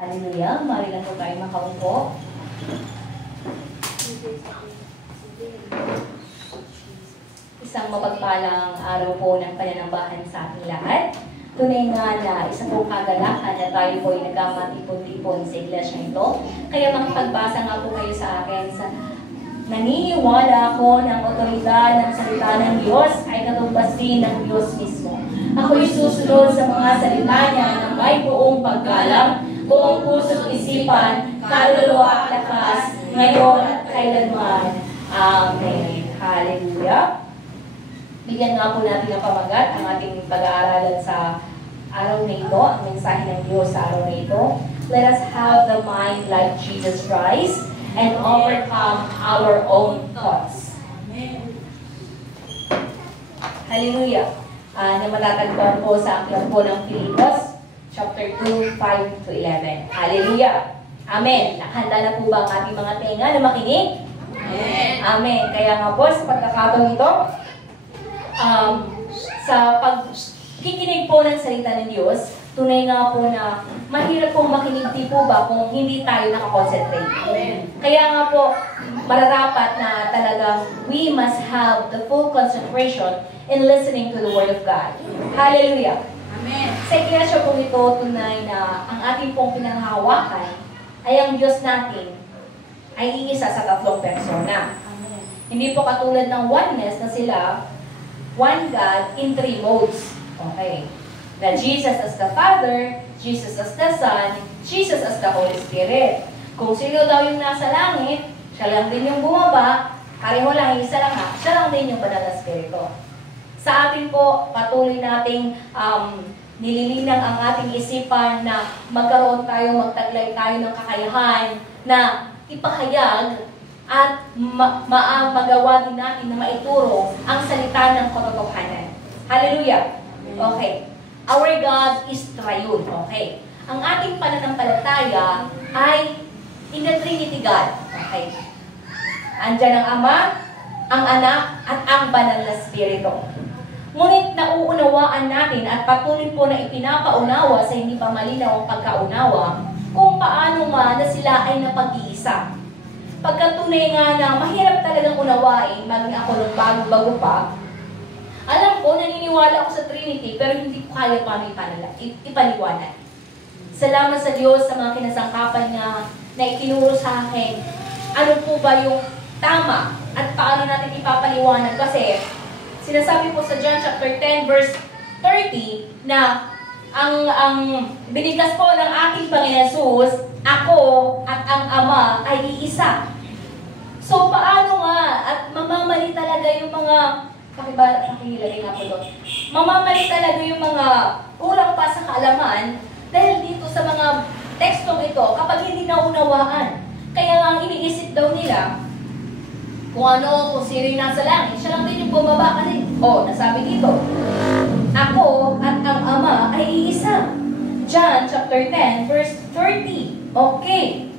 Hallelujah. Mari lang po tayo makaupo. Isang mapagpalang araw po ng pananambahan sa ating lahat. Tunay nga na isa pong kagalakan na tayo po ay nagkamatipon-tipon sa iglesia ito. Kaya makipagbasa nga po kayo sa akin sa naniniwala ako ng otoridad ng salita ng Diyos ay katumbas din ng Diyos mismo. Ako'y susunod sa mga salita niya na may buong paggalang, buong puso't isipan, kaluluwa at lakas, ngayon at kailanman. Amen. Hallelujah. Bigyan nga po natin ng pamagat ang ating pag-aaralan sa araw na ito, ang mensahe ng Diyos sa araw na ito. Let us have the mind like Jesus Christ and overcome our own thoughts. Amen. Hallelujah. Na matatagpuan po sa aklat po ng Filipos, chapter 2, 5 to 11. Hallelujah. Amen. Nakahanda na po ba ang ating mga tenga na makinig? Amen. Amen. Kaya nga po, sa pagkakataon ito, sa pagkikinig po ng salita ng Diyos, tunay nga po na mahirap pong makinig di po ba kung hindi tayo nakakonsentrate. Amen. Kaya nga po, mararapat na talagang we must have the full concentration in listening to the Word of God. Hallelujah. Amen. Sa iglesia po ito, tunay na ang ating pong pinanghahawakan ay ang Diyos natin ay iisa sa tatlong persona. Amen. Hindi po katulad ng oneness na sila, one God in three modes. Okay. Na Jesus as the Father, Jesus as the Son, Jesus as the Holy Spirit. Kung sino daw yung nasa langit, siya lang din yung bumaba, pareho lang, isa lang ha, siya lang din yung Banal na Espiritu. Sa atin po, patuloy nating nililinang ang ating isipan na magkaroon tayo, magtaglay tayo ng kakayahan na ipahayag at magawa din natin na maituro ang salita ng katotohanan. Hallelujah! Okay. Our God is triune. Okay. Ang ating pananampalataya ay in the Trinity God. Okay. Andiyan ang Ama, ang Anak, at ang Banal na Espiritu. Ngunit nauunawaan natin at patuloy po na ipinapaunawa sa hindi pa malinaw ang pagkaunawa kung paano nga na sila ay napag-iisa. Pagkatunay nga na mahirap talagang unawain, maging ako nung bago-bago pa, alam ko, naniniwala ako sa Trinity, pero hindi ko kaya paano ipaliwanag. Salamat sa Diyos sa mga kinasangkapan niya na itinuro sa akin. Ano po ba yung tama at paano natin ipapaliwanag? Kasi sinasabi po sa John chapter 10 verse 30 na ang binigkas po ng aking Panginoon Jesus, ako at ang Ama ay iisa. So paano nga at mamamali talaga yung mga pakilagay nga po doon. Mamamali talaga yung mga kulang pa sa kaalaman dahil dito sa mga tekstong ito kapag hindi naunawaan. Kaya nga ang iniisip daw nila kung ano, kung sino yung nasa langit, siya lang din yung bumaba kasi, nasabi dito, ako at ang Ama ay iisa. John chapter 10 verse 30. Okay.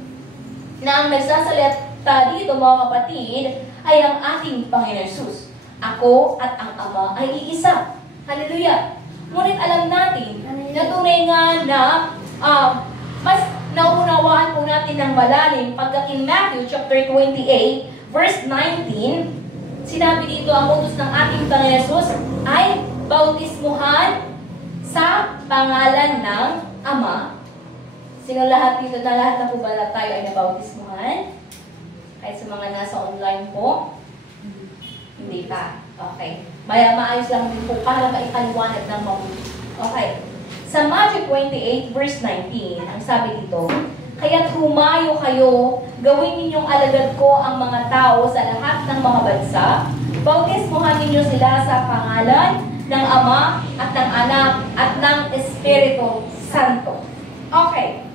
Na ang nagsasalita dito mga kapatid ay ang ating Panginoon Jesus. Ako at ang Ama ay iisa. Hallelujah. Ngunit alam natin na tunay nga na mas naunawaan po natin ng malalim pagka in Matthew chapter 28 verse 19, sinabi dito ang utos ng ating Panginoon Jesus ay bautismuhan sa pangalan ng Ama. Sino lahat dito na lahat na po ba tayo ay nabautismuhan? Kahit sa mga nasa online po? Hindi pa. Okay. Maayos lang din po para maipaliwanag ng mabuti. Okay. Sa Matthew 28 verse 19, ang sabi dito, kaya't humayo kayo, gawin ninyong alagad ko ang mga tao sa lahat ng mga bansa, bautismuhan ninyo sila sa pangalan ng Ama at ng Anak at ng Espiritu Santo. Okay.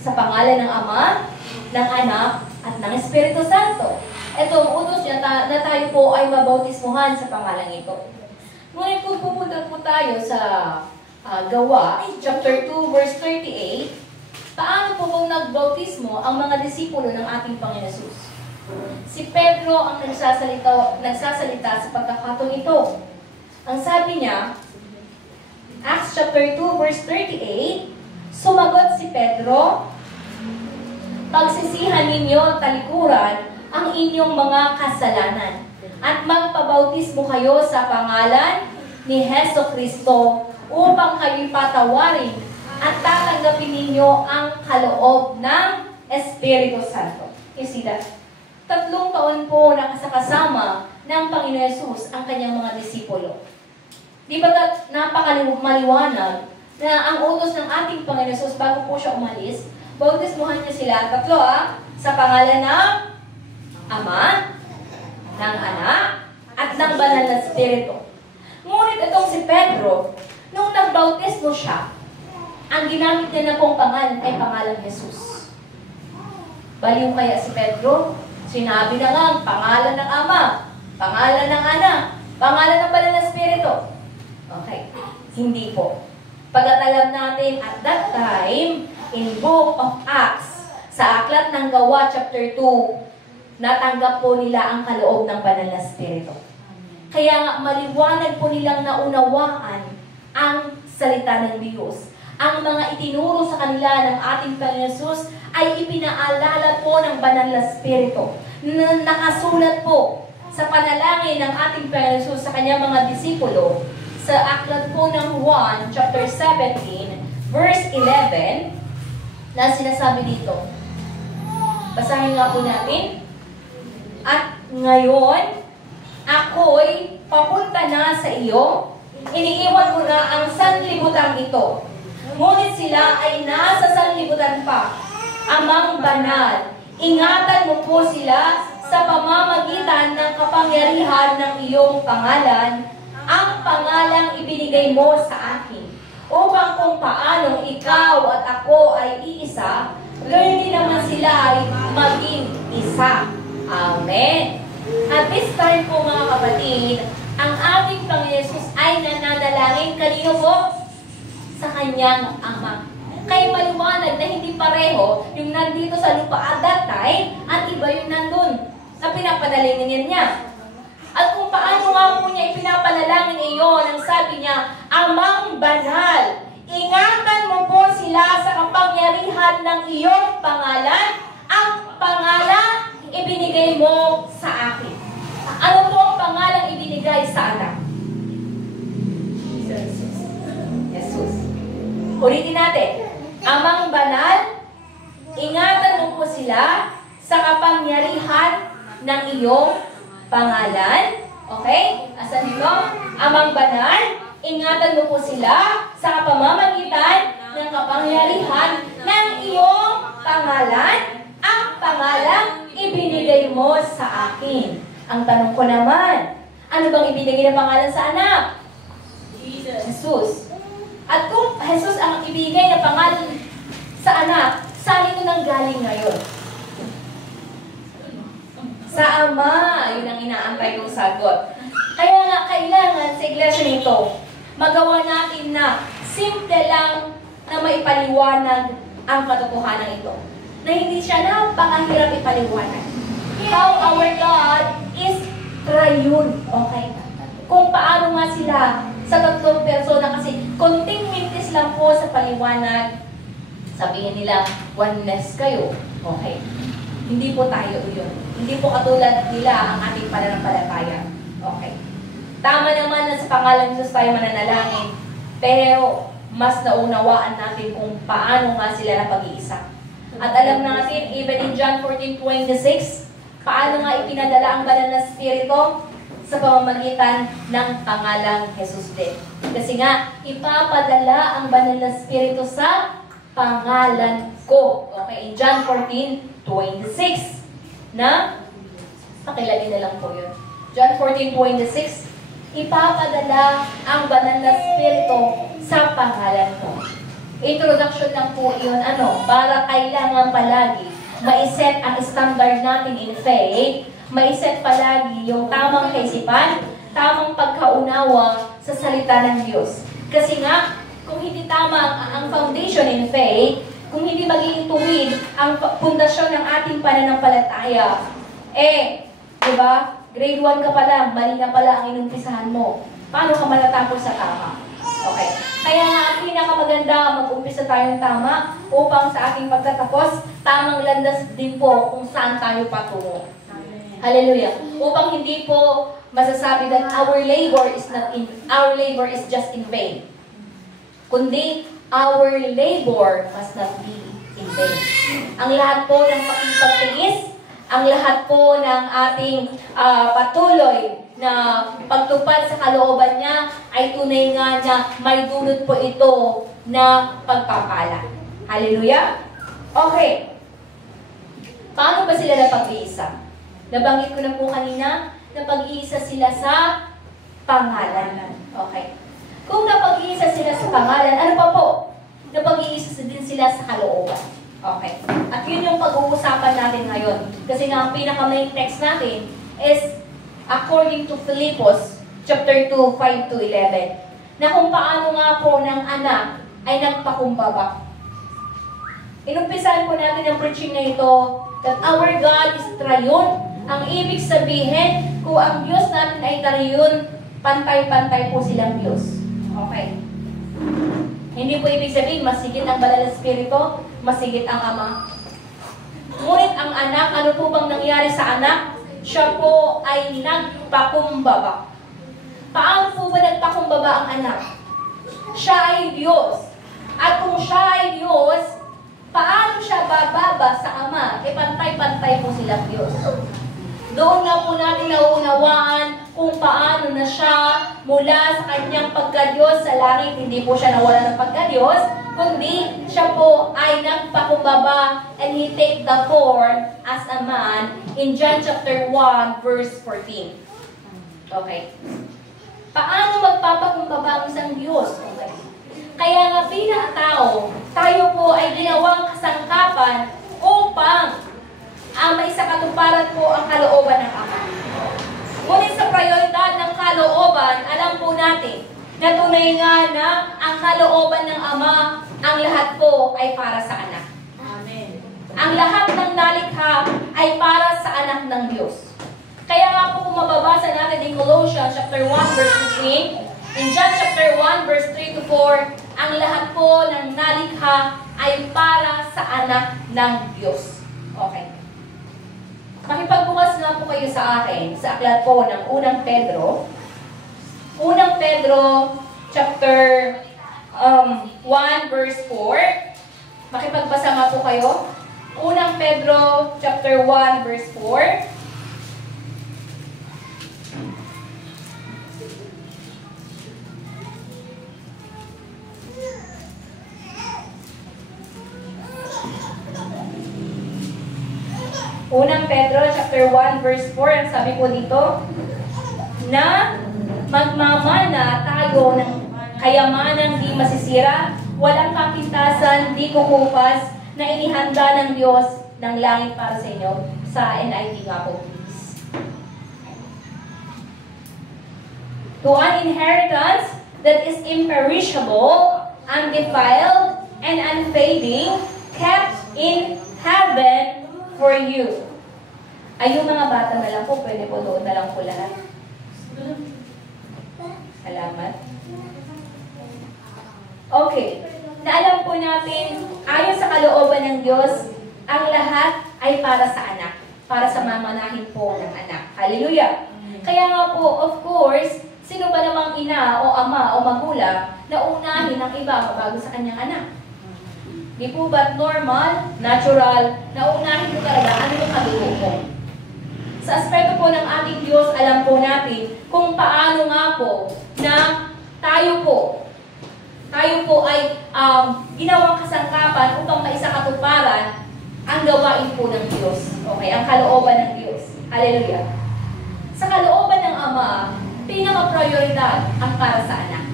Sa pangalan ng Ama, ng Anak, at ng Espiritu Santo. Ito, utos niya na tayo po ay mabautismuhan sa pangalan ito. Ngunit kung pupunta po tayo sa Gawa, chapter 2, verse 38, paano po kung nagbautismo ang mga disipulo ng ating Panginoon Jesus? Si Pedro ang nagsasalita sa pagkakataon ito. Ang sabi niya, Acts chapter 2, verse 38, Sumagot si Pedro, pagsisihan ninyo talikuran ang inyong mga kasalanan at magpabautismo kayo sa pangalan ni Heso Kristo upang kayo'y patawarin at tatanggapin ninyo ang kaloob ng Espiritu Santo. You see that? 3 taon po nakasakasama ng Panginoon Yesus ang kanyang mga disipulo. Di ba napakaliwanag na ang utos ng ating Panginoon Yesus bago po siya umalis, bautismuhan niya sila, 3 sa pangalan ng Ama, ng Anak, at ng Banal na Espiritu. Ngunit itong si Pedro, nung nagbautismo siya, ang ginamit niya na pong pangalan ay pangalan Jesus. Baliw kaya si Pedro? Sinabi na nga ang pangalan ng Ama, pangalan ng Anak, pangalan ng Banal na Espiritu. Okay, hindi po. Pagkatalam natin at that time, in Book of Acts, sa Aklat ng Gawa, chapter 2, natanggap po nila ang kaloob ng Banal na Espiritu. Kaya nga, maliwanag po nilang naunawaan ang salita ng Diyos. Ang mga itinuro sa kanila ng ating Panginoon Yesus ay ipinaalala po ng Banal na Espiritu. Nakasulat po sa panalangin ng ating Panginoon Yesus sa kanyang mga disipulo sa Aklat po ng Juan, chapter 17, verse 11, na sinasabi dito. Basahin nga po natin. At ngayon, ako'y papunta na sa iyo, iniiwan ko na ang sanlibutan ito. Ngunit sila ay nasa sanlibutan pa. Amang banal, ingatan mo po sila sa pamamagitan ng kapangyarihan ng iyong pangalan, ang pangalang ibinigay mo sa akin, upang kung paanong ikaw at ako ay iisa, gayon din naman sila ay maging isa. Amen. At this time po mga kapatid, ang ating Panginoon Yesus ay nananalangin kanino po? Sa kanyang Ama. Kaya maliwanag na hindi pareho yung nandito sa lupa at that time at iba yung nandun na pinapanalangin niya. At kung paano nga po niya ipinapanalangin iyon, ang sabi niya, Amang banal, ingatan mo po sila sa kapangyarihan ng iyong pangalan, ang pangalan ibinigay mo sa akin. Ano po ang pangalang ibinigay sa anak? Jesus. Ulitin natin. Amang banal, ingatan mo po sila sa kapangyarihan ng iyong pangalan. Okay? Asan dito? Amang banal, ingatan mo po sila sa pamamagitan ng kapangyarihan ng iyong pangalan, ang pangalang ibinigay mo sa akin. Ang tanong ko naman, ano bang ibinigay ng pangalan sa anak? Jesus. At kung Jesus ang ibigay na pangalan sa anak, saan ito nang galing ngayon? Sa Ama. Yun ang inaantay kong sagot. Kaya nga, kailangan sa iglesia nito, magawa natin na simple lang na maipaliwanag ang katotohanan ito. Na hindi siya napakahirap ipaliwanag. How our God is triune. Okay? Kung paano nga sila sa 3 persona, kasi konting mintis lang po sa paliwanag, sabihin nila, oneness kayo. Okay. Hindi po tayo yun. Hindi po katulad nila ang ating pananampalataya. Okay. Tama naman na sa pangalan ng Diyos tayo mananalangin, pero mas naunawaan natin kung paano nga sila na pag-iisa. At alam natin, even in John 14:26, paano nga ipinadala ang Banal na Espiritu? Sa pamamagitan ng pangalang Jesus din. Kasi nga, ipapadala ang Banal na Espiritu sa pangalan ko. Okay, in John 14:26. Na, pakilagin na lang po yun. John 14:26, ipapadala ang Banal na Espiritu sa pangalan ko. Introduction lang po yun, para kailangan palagi maiset ang standard natin in faith, maiset palagi yung tamang kaisipan, tamang pagkaunawa sa salita ng Diyos. Kasi nga, kung hindi tama ang foundation in faith, kung hindi magiging tuwid ang pundasyon ng ating pananampalataya, di ba? Grade 1 ka pa lang, mali na pala ang inumpisahan mo. Paano ka matatapos sa tama? Okay. Kaya nga, ang pinakamaganda, mag-umpisa tayong tama upang sa ating pagtatapos, tamang landas din po kung saan tayo patungo. Hallelujah. Upang hindi po masasabi that our labor is just in vain. Kundi, our labor must not be in vain. Ang lahat po ng pakipagtiis, ang lahat po ng ating patuloy na pagtupad sa kalooban niya ay tunay nga na may dulot po ito na pagpapala. Hallelujah? Okay. Paano ba sila napag-iisa? Nabanggit ko na po kanina, napag-iisa sila sa pangalan. Okay. Kung napag-iisa sila sa pangalan, ano pa po? Napag-iisa din sila sa kalooban. Okay. At yun yung pag-uusapan natin ngayon. Kasi nga, ang pinaka-main text natin is according to Philippos, chapter 2, 5 to 11, na kung paano nga po ng anak ay nagpakumbaba. Inumpisahan po natin ang preaching na ito, that our God is triune. Ang ibig sabihin, kung ang Diyos natin ay triune, pantay-pantay po silang Diyos. Okay. Hindi po ibig sabihin, masigit ang Banal na Espiritu, masigit ang Ama. Ngunit ang anak, ano po bang nangyari sa anak? Siya po ay nagpakumbaba. Paano po ba nagpakumbaba ang anak? Siya ay Diyos. At kung siya ay Diyos, paano siya bababa sa Ama? E pantay-pantay po silang Diyos. Doon nga po natin nauunawaan kung paano na siya mula sa kanyang pagka-Diyos sa langit. Hindi po siya nawala ng pagka-Diyos, kundi siya po ay nagpakumbaba and He take the form as a man in John chapter 1 verse 14. Okay. Paano magpapakumbaba ang isang Diyos? Okay. Kaya nga bilang tao, tayo po ay ginawang kasangkapan upang may sa katuparan po ang kalooban ng Ama. Ngunit sa prioridad ng kalooban, alam po natin na tunay nga na ang kalooban ng Ama, ang lahat po ay para sa anak. Amen. Ang lahat ng nalikha ay para sa anak ng Diyos. Kaya nga po kung mababasa natin in Colossians chapter 1 verse 15, in John chapter 1 verse 3 to 4, ang lahat po ng nalikha ay para sa anak ng Diyos. Okay. Makipagbukas nga po kayo sa akin sa aklat po ng Unang Pedro. Unang Pedro chapter 1 verse 4. Makipagbasa nga po kayo. Unang Pedro chapter 1 verse 4. Unang Pedro chapter 1 verse 4, ang sabi po dito, na magmamana tayo ng kayamanang di masisira, walang kapintasan, di kukupas, na inihanda ng Diyos ng langit para sa inyo. Sa NIV nga po, please. To an inheritance that is imperishable, undefiled, and unfading, kept in heaven for you. Ay, yung mga bata na lang po, pwede po doon na lang po lahat. Salamat. Okay. Naalam po natin, ayon sa kalooban ng Diyos, ang lahat ay para sa anak. Para sa mamanahin po ng anak. Hallelujah! Kaya nga po, of course, sino ba namang ina o ama o magulang na unahin ang iba bago sa kanyang anak? Di po ba't normal, natural, na unahin mo talaga ano yung kadugo mo? Sa aspeto po ng ating Diyos, alam po natin kung paano nga po na tayo po ay ginawang kasangkapan upang maisakatuparan ang gawain po ng Diyos. Okay, ang kalooban ng Diyos. Hallelujah. Sa kalooban ng Ama, pinaka-prioridad ang para sa anak.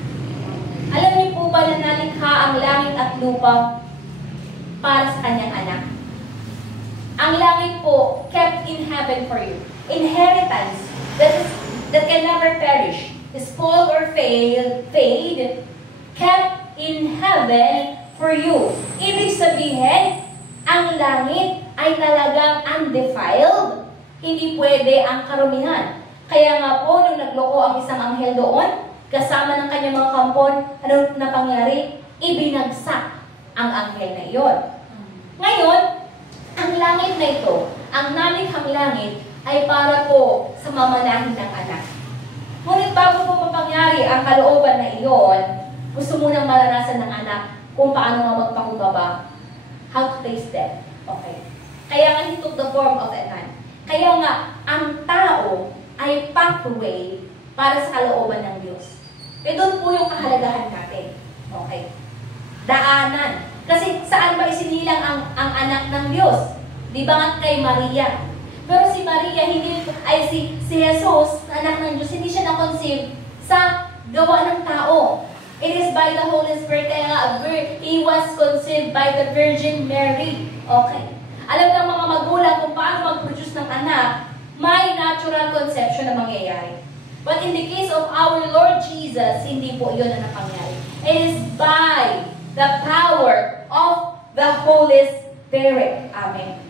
Alam niyo po ba na nalikha ang langit at lupa para sa kanyang anak? Ang langit po, kept in heaven for you. Inheritance that can never perish, spoil or fade, kept in heaven for you. Ibig sabihin, ang langit ay talagang undefiled. Hindi pwede ang karumihan. Kaya nga po, nung nagloko ang isang anghel doon, kasama ng kanyang mga kampon, anong napangyari? Ibinagsak ang anghel na iyon. Ngayon, ang langit na ito, ang nalikhang langit, ay para po sa mamanahin ng anak. Ngunit bago po mapangyari ang kalooban na iyon, gusto mo nang maranasan ng anak kung paano nga magpakumbaba. How to taste death. Okay. Kaya nga he took the form of a man. Kaya nga, ang tao ay pathway para sa kalooban ng Diyos. E doon po yung kahalagahan natin. Okay. Daanan. Kasi saan ba isinilang ang anak ng Diyos? Di ba nga kay Maria? Pero si Maria, si Jesus, anak ng Diyos, hindi siya na-conceive sa gawa ng tao. It is by the Holy Spirit, kaya nga, he was conceived by the Virgin Mary. Okay. Alam ng mga magulang kung paano mag-produce ng anak, may natural conception na mangyayari. But in the case of our Lord Jesus, hindi po yun ang napangyari. It is by the power of the Holy Spirit. Amen.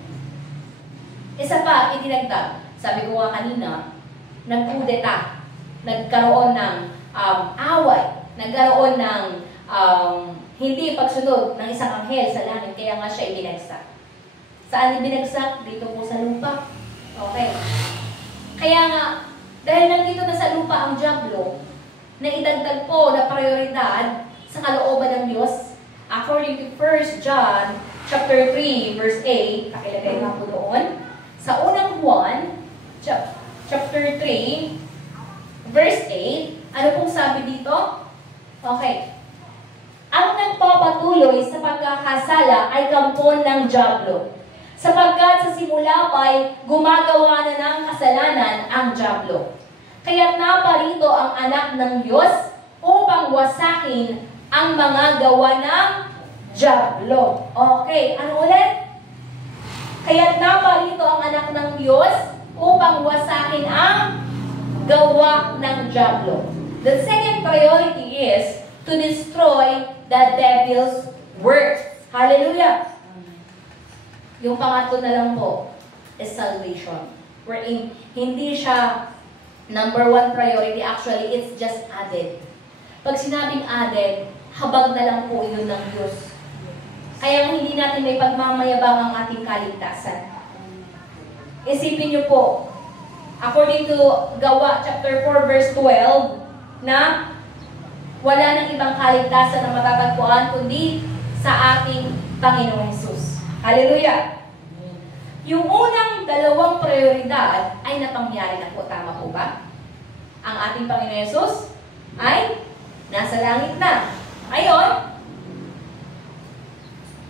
Isa pa, idinagdag. Sabi ko nga kanina, nagkudeta. Nagkaroon ng away. Nagkaroon ng hindi pagsunod ng isang anghel sa langit. Kaya nga siya ibinagsak. Saan ibinagsak? Dito po sa lupa. Okay. Kaya nga, dahil nandito na sa lupa ang dyablo, na idagdag po na prioridad sa kalooban ng Diyos, according to 1 John chapter 3, verse 8, pakilagay nga po doon, sa unang Juan, chapter 3, verse 8, ano pong sabi dito? Okay. Ang nagpapatuloy sa pagkakasala ay kampon ng dyablo, sapagkat sa simula pa'y gumagawa na ng kasalanan ang dyablo. Kaya't naparito ang anak ng Diyos upang wasakin ang mga gawa ng dyablo. Okay, ano ulit? Kaya't naparito ang anak ng Diyos upang wasakin ang gawa ng dyablo. The second priority is to destroy the devil's works. Hallelujah! Yung pangatlo na lang po is salvation. Wherein hindi siya number one priority. Actually, it's just added. Pag sinabing added, habag na lang po yun ng Diyos. Kaya hindi natin may pagmamayabang ang ating kaligtasan. Isipin niyo po, according to Gawa chapter 4 verse 12, na wala nang ibang kaligtasan na matatagpuan kundi sa ating Panginoong Hesus. Hallelujah! Yung unang dalawang prioridad ay napangyari na po. Tama po ba? Ang ating Panginoong Hesus ay nasa langit na. Ngayon,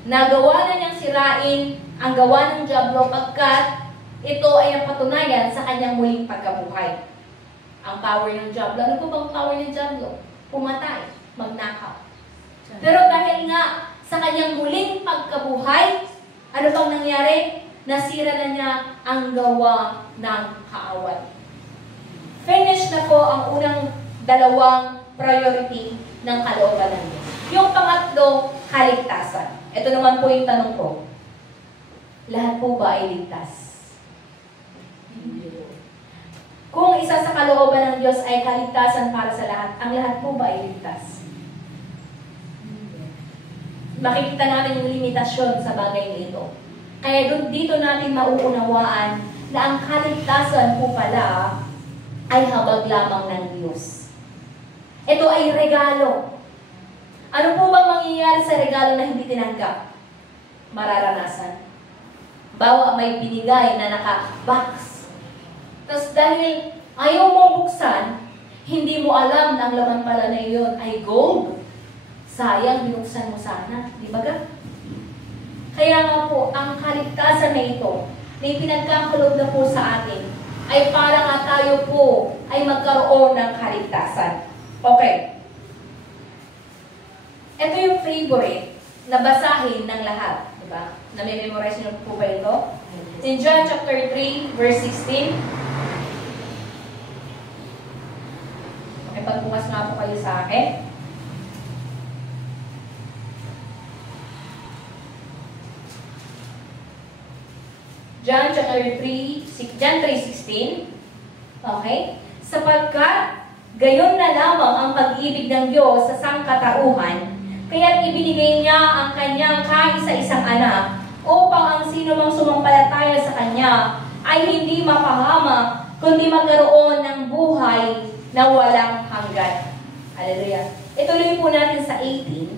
nagawa na niyang sirain ang gawa ng dyablo pagkat ito ay ang patunayan sa kanyang muling pagkabuhay. Ang power ng dyablo. Ano po bang power ng dyablo? Pumatay, magnakaw. Pero dahil nga sa kanyang muling pagkabuhay, ano bang nangyari? Nasira na niya ang gawa ng kaaway. Finish na po ang unang dalawang priority ng kalooban ng Diyos. Yung pangatlo, kaligtasan. Ito naman po yung tanong ko. Lahat po ba ay ligtas? Kung isa sa kalooban ng Diyos ay kaligtasan para sa lahat, ang lahat po ba ay ligtas? Makikita natin yung limitasyon sa bagay nito. Kaya dito natin mauunawaan na ang kaligtasan po pala ay habag lamang ng Diyos. Ito ay regalo. Ano po bang mangyayari sa regalo na hindi tinanggap? Mararanasan. Bawa may binigay na naka-box. Tapos dahil ayaw mo buksan, hindi mo alam na ang laman pala na iyon ay gold. Sayang, binuksan mo sana. Di ba ga? Kaya nga po, ang kaligtasan na ito, na ipinagkakalob na po sa atin, ay para nga tayo po ay magkaroon ng kaligtasan. Okay. Ito yung favorite na basahin ng lahat. Diba? Na-memorize nyo po ba ito? In John chapter 3, verse 16. Okay, pagbukas nga po kayo sa akin. John chapter 3, John 3:16. Okay? Sapagkat Gayon na lamang ang pag-ibig ng Diyos sa sangkatauhan, kaya't ibinigay niya ang kanyang kaisa-isang anak upang ang sino mang sumampalataya sa kanya ay hindi mapahamak, kundi magkaroon ng buhay na walang hanggan. Hallelujah. Ituloy po natin sa 18.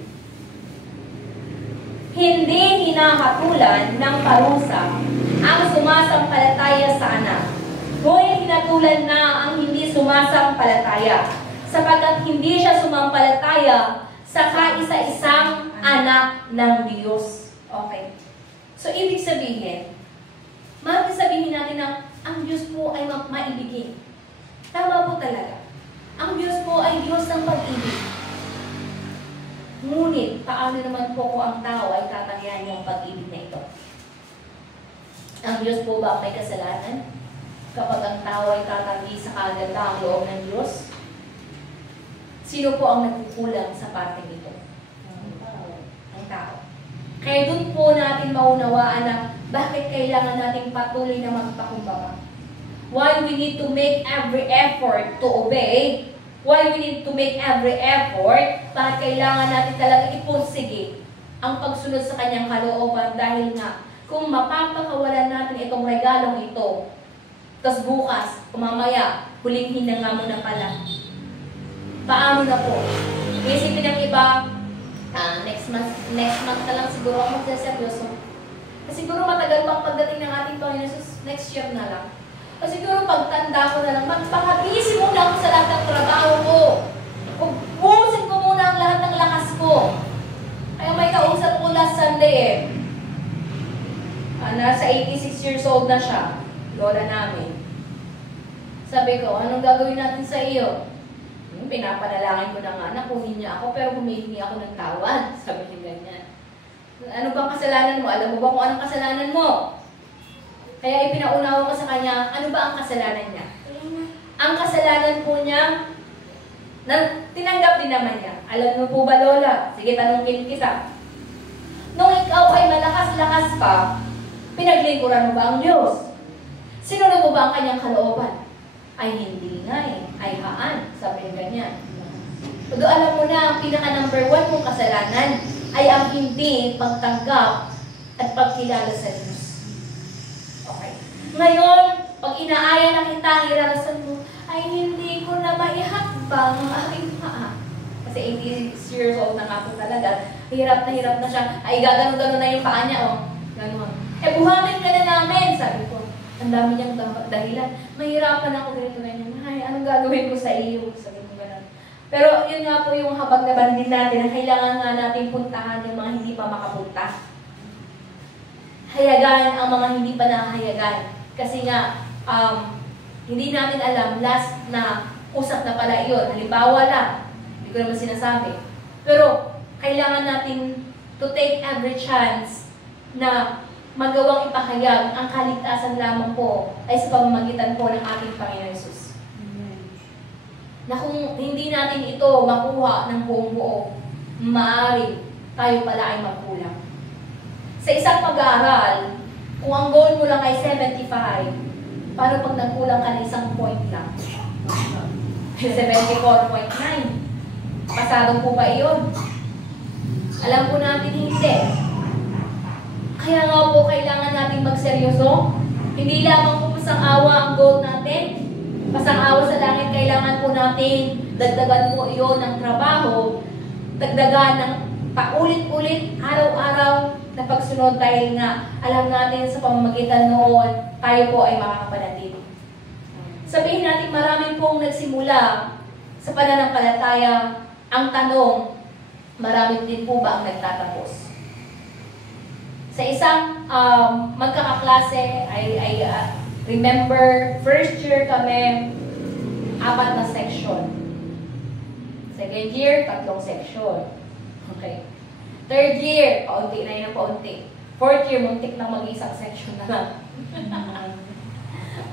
Hindi hinahatulan ng parusa ang sumasampalataya sa anak, ngunit hinatulan na ang hindi sumasampalataya, sapagkat hindi siya sumampalataya sa kaisa-isang anak ng Diyos. Okay. So, ibig sabihin, sabihin natin na ang Diyos po ay maibigin. Tama po talaga. Ang Diyos po ay Diyos ng pag-ibig. Ngunit, paano naman po kung ang tao ay tatanggihan yung pag-ibig na ito? Ang Diyos po ba may kasalanan? Kapag ang tao ay tatanggi sa kagandaang loob ng Diyos? Sino po ang nagkukulang sa parte nito? Ang tao. Kaya doon po natin maunawaan na bakit kailangan natin patuloy na magpakumbaba. Why we need to make every effort to obey. Why we need to make every effort. Bakit kailangan natin talaga ipursige ang pagsunod sa kanyang kalooban. Dahil nga, kung mapapakawalan natin itong regalong ito, tapos bukas, kumamaya, huling hinanga mo na pala. Paano na po? Isipin ng iba, next month na lang siguro ako magsaseryoso. Siguro matagal pang pagdating ng ating Panginoon Jesus, next year na lang. Siguro pagtanda ko na lang, magpakabisi muna ako sa lahat ng trabaho ko. Ubusin ko muna ang lahat ng lakas ko. Kaya may kausap ko last Sunday nasa 86 years old na siya, lola namin. Sabi ko, anong gagawin natin sa iyo? Pinapanalangin ko na nga, nakunin niya ako, pero humihingi ako ng tawad. Sabi niya ganyan. Ano bang kasalanan mo? Alam mo ba kung anong kasalanan mo? Kaya ipinaunawa ko sa kanya, ano ba ang kasalanan niya? Ang kasalanan po niya, tinanggap din naman niya. Alam mo po ba, Lola? Sige, tanungin kita. Nung ikaw ay malakas-lakas pa, pinaglingkuran mo ba ang Diyos? Sinunod mo ba ang kanyang kalooban? Ay hindi nga ay haan, sabi niya ganyan. Pero alam mo na, ang pinaka-number 1 mong kasalanan ay ang hindi pagtanggap at pagkilala sa Diyos. Okay. Ngayon, pag inaaya na kita, hirarasan mo, ay hindi ko na maihakbang ang aking paa. Kasi 86 years old na nga po talaga, hirap na siya. Ay gaganon-ganon na yung paa niya, ganon. Buhatin ka na namin, sabi ko. Ang dami niyang dahilan. Mahirapan ako ganito ganyan. Ay, anong gagawin ko sa iyo? Sabi mo gano'n. Pero yun nga po yung habang nabandin natin na kailangan nga natin puntahan yung mga hindi pa makapunta. Hayagan ang mga hindi pa nahayagan. Kasi nga, hindi natin alam, last na usap na pala yun. Halimbawa lang, hindi ko naman sinasabi. Pero kailangan natin to take every chance na magawang ipahayag ang kaligtasan lamang po ay sa pamamagitan po ng ating Panginoon Jesus. Na kung hindi natin ito makuha ng buong buo, maaari tayo pala ay magkulang. Sa isang pag-aaral, kung ang goal mo lang ay 75, paano pag nagkulang ka ng isang point lang? 74.9. Pasado po ba iyon? Alam po natin hindi. Kaya nga po, kailangan natin magseryoso. Hindi lamang po pasang-awa ang goal natin. Pasang-awa sa langit, kailangan po natin dagdagan po iyon ng trabaho, dagdagan ng paulit-ulit, araw-araw na pagsunod dahil nga alam natin sa pamamagitan noon, tayo po ay makakapanatili. Sabihin natin marami pong nagsimula sa pananampalataya. Ang tanong, marami din po ba ang nagtatapos? Sa isang magkakaklase, I remember, first year kami, 4 na section. Second year, 3 section. Okay. Third year, paunti na yun ang paunti. Fourth year, muntik na mag-isang section na lang.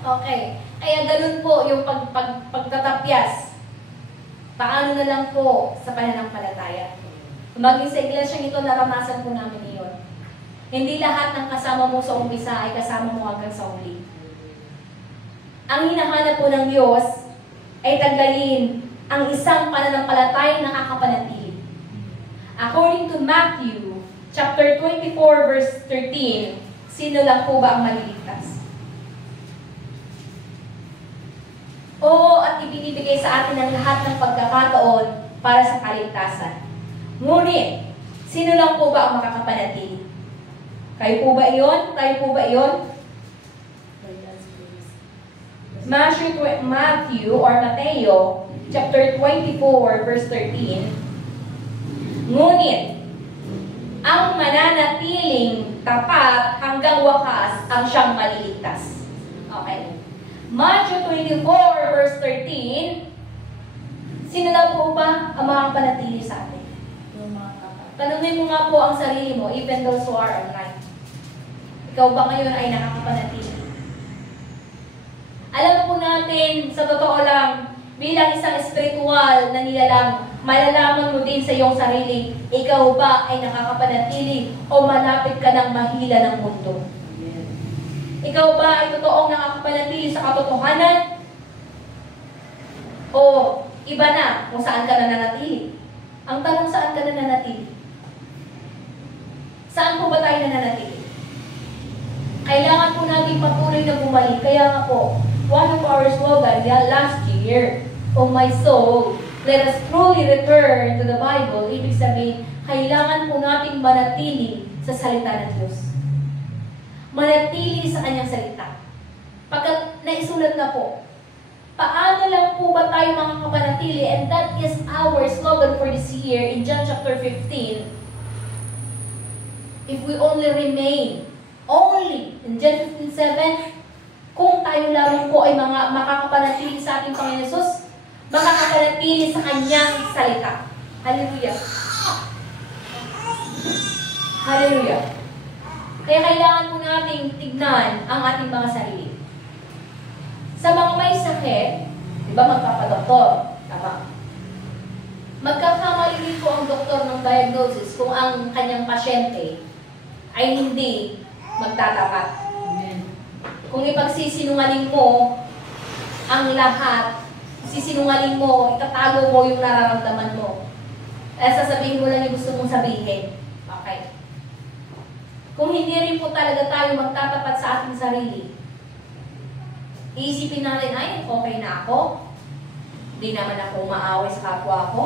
Okay. Kaya ganun po yung pagtatapyas. Paano na lang po sa pananampalataya. Maging sa iglesyang ito, naranasan po namin iyon. Hindi lahat ng kasama mo sa umpisa ay kasama mo hanggang sa huli. Ang hinahanap po ng Diyos ay tanggalin ang isang pananampalatayang nakakapanatili. According to Matthew chapter 24 verse 13, sino lang po ba ang maliligtas? Oo, at ibinibigay sa atin ang lahat ng pagkakataon para sa kaligtasan. Ngunit, sino lang po ba ang makakapanatili? Kayo po ba iyon? Tayo po ba iyon? Matthew or Mateo chapter 24 verse 13. Ngunit, ang mananatiling tapat hanggang wakas ang siyang maliligtas. Okay. Matthew 24 verse 13. Sino na po ba ang makapanatili sa atin? Tanungin mo nga po ang sarili mo, even those who are online. Ikaw ba ngayon ay nakakapanatili? Alam po natin, sa totoo lang, bilang isang spiritual na nilalang, malalaman mo din sa iyong sarili, ikaw ba ay nakakapanatili o malapit ka ng mahila ng mundo? Ikaw ba ay totoong nakakapanatili sa katotohanan? O iba na kung saan ka nananatili? Ang tanong, saan ka nananatili? Saan po ba tayo nananatili? Kailangan po natin patuloy na bumalik. Kaya nga po, one of our slogan last year, "Oh my soul, let us truly return to the Bible." Ibig sabihin, kailangan po nating manatili sa salita ng Diyos. Manatili sa kanyang salita. Pagkat naisulat na po, paano lang po ba tayo makakapanatili? And that is our slogan for this year in John chapter 15. If we only remain, only in John 15:7, kung tayo lamang po ay makakapanatili sa ating Panginoon Jesus, makakapanatili sa kanyang salita. Hallelujah. Hallelujah. Kaya kailangan po nating tignan ang ating mga sarili. Sa mga may sakit, di ba magpapadoktor? Tama. Magkakamali din po ang doktor ng diagnosis kung ang kanyang pasyente ay hindi magtatapat. Kung ipagsisinungaling mo ang lahat, sisinungaling mo, itatago mo yung nararamdaman mo. Sasabihin mo lang yung gusto mong sabihin. Okay. Kung hindi rin po talaga tayo magtatapat sa ating sarili, iisipin natin, ay, okay na ako. Di naman ako maaway sa kapwa ko.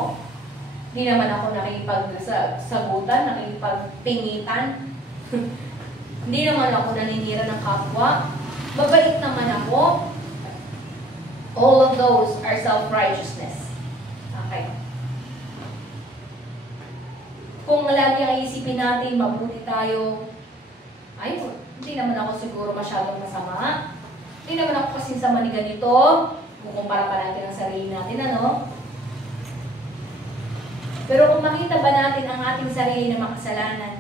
Di naman ako nakikipagsagutan, nakikipagpingitan. Hindi naman ako naninira ng kapwa. Babait naman ako. All of those are self-righteousness. Okay. Kung lagi ang isipin natin, mabuti tayo, ay, hindi naman ako siguro masyadong masama. Hindi naman ako kasing sama ni ganito. Kukumpara pa natin ang sarili natin, ano? Pero kung makita ba natin ang ating sarili na makasalanan,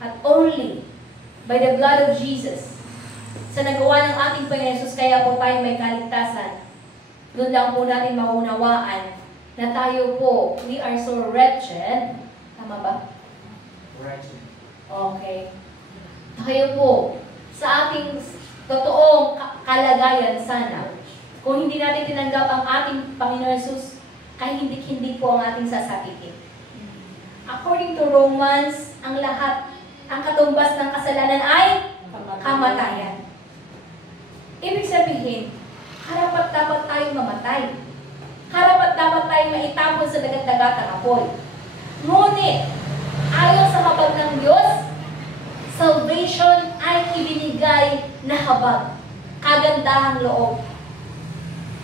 at only by the blood of Jesus, sa nagawa ng ating Panginoon Jesus, kaya po tayo may kaligtasan, doon lang po natin maunawaan na tayo po, we are so wretched. Tama ba? Wretched. Okay. Tayo po, sa ating totoong kalagayan sana, kung hindi natin tinanggap ang ating Panginoon Jesus, kahit hindi po ang ating sasakitin. According to Romans, ang lahat, ang katumbas ng kasalanan ay kamatayan. Ibig sabihin, karapat-dapat tayong mamatay. Karapat-dapat tayong maitapon sa dagat-dagatang apoy. Ngunit, ayon sa habag ng Diyos, salvation ay ibinigay na habag, kagandahang loob.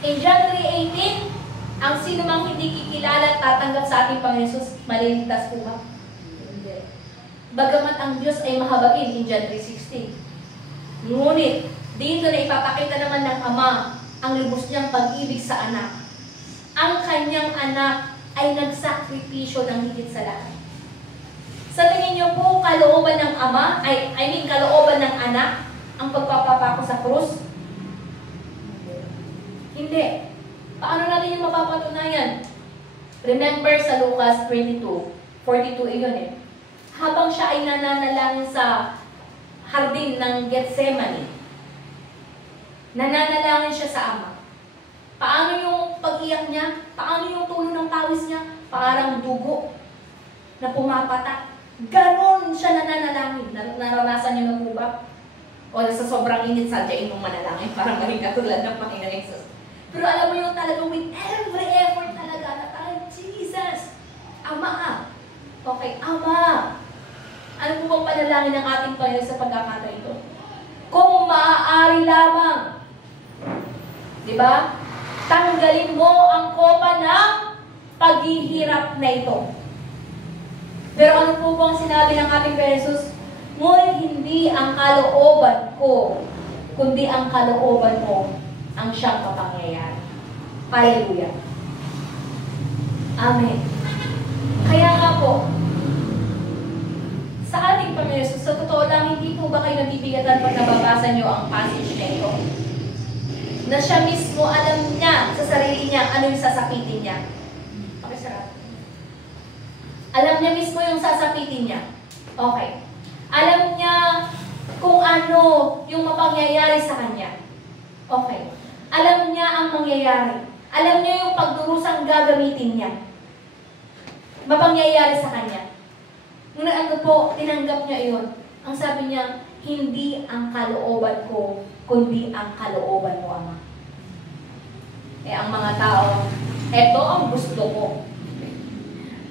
In John 3:18, ang sino mang hindi kikilala at tatanggap sa ating Panginoon Jesus, maliligtas po ba? Hindi. Bagamat ang Diyos ay mahabagin in John 3:16. Ngunit, dito na ipapakita naman ng Ama ang lubos niyang pag-ibig sa anak. Ang kanyang anak ay nagsakripisyo ng higit sa lahat. Sa tingin niyo po, kalooban ng Ama, kalooban ng anak, ang pagpapapako sa krus? Hindi. Paano natin yung mapapatunayan? Remember sa Lucas 22:42 iyon eh. Habang siya ay nananalangin sa hardin ng Gethsemane, nananalangin siya sa Ama. Paano yung pag-iyak niya? Paano yung tulo ng pawis niya? Parang dugo na pumapatak. Ganon siya nananalangin. Naranasan niyo na po ba? O sa sobrang init, sadyain mong manalangin para maging katulad ng Panginoon Jesus. Pero alam mo yung talaga with every effort talaga na tayo, Jesus, Ama. Okay, Ama. Ano po bang panalangin ng ating Panginoon sa pagkakataon ito? Kung maaari lamang, di ba? Tanggalin mo ang kopa ng paghihirap na ito. Pero ano po bang sinabi ng ating Panginoon Jesus? Ngunit hindi ang kalooban ko, kundi ang kalooban mo ang siyang kapangyayari. Hallelujah. Amen. Kaya nga po, sa ating Panginoon Jesus, sa totoo lang, hindi po ba kayo nabibigatan pag nababasa niyo ang passage na ito? Na siya mismo alam niya sa sarili niya ano yung sasapitin niya. Okay, sarap. Alam niya mismo yung sasapitin niya. Okay. Alam niya kung ano yung mapangyayari sa kanya. Okay. Alam niya ang mangyayari. Alam niya yung pagdurusang gagamitin niya. Mapangyayari sa kanya. Nung ano po, tinanggap niya iyon. Ang sabi niya, hindi ang kalooban ko, kundi ang kalooban mo, Ama. Eh, ang mga tao, eto ang gusto ko.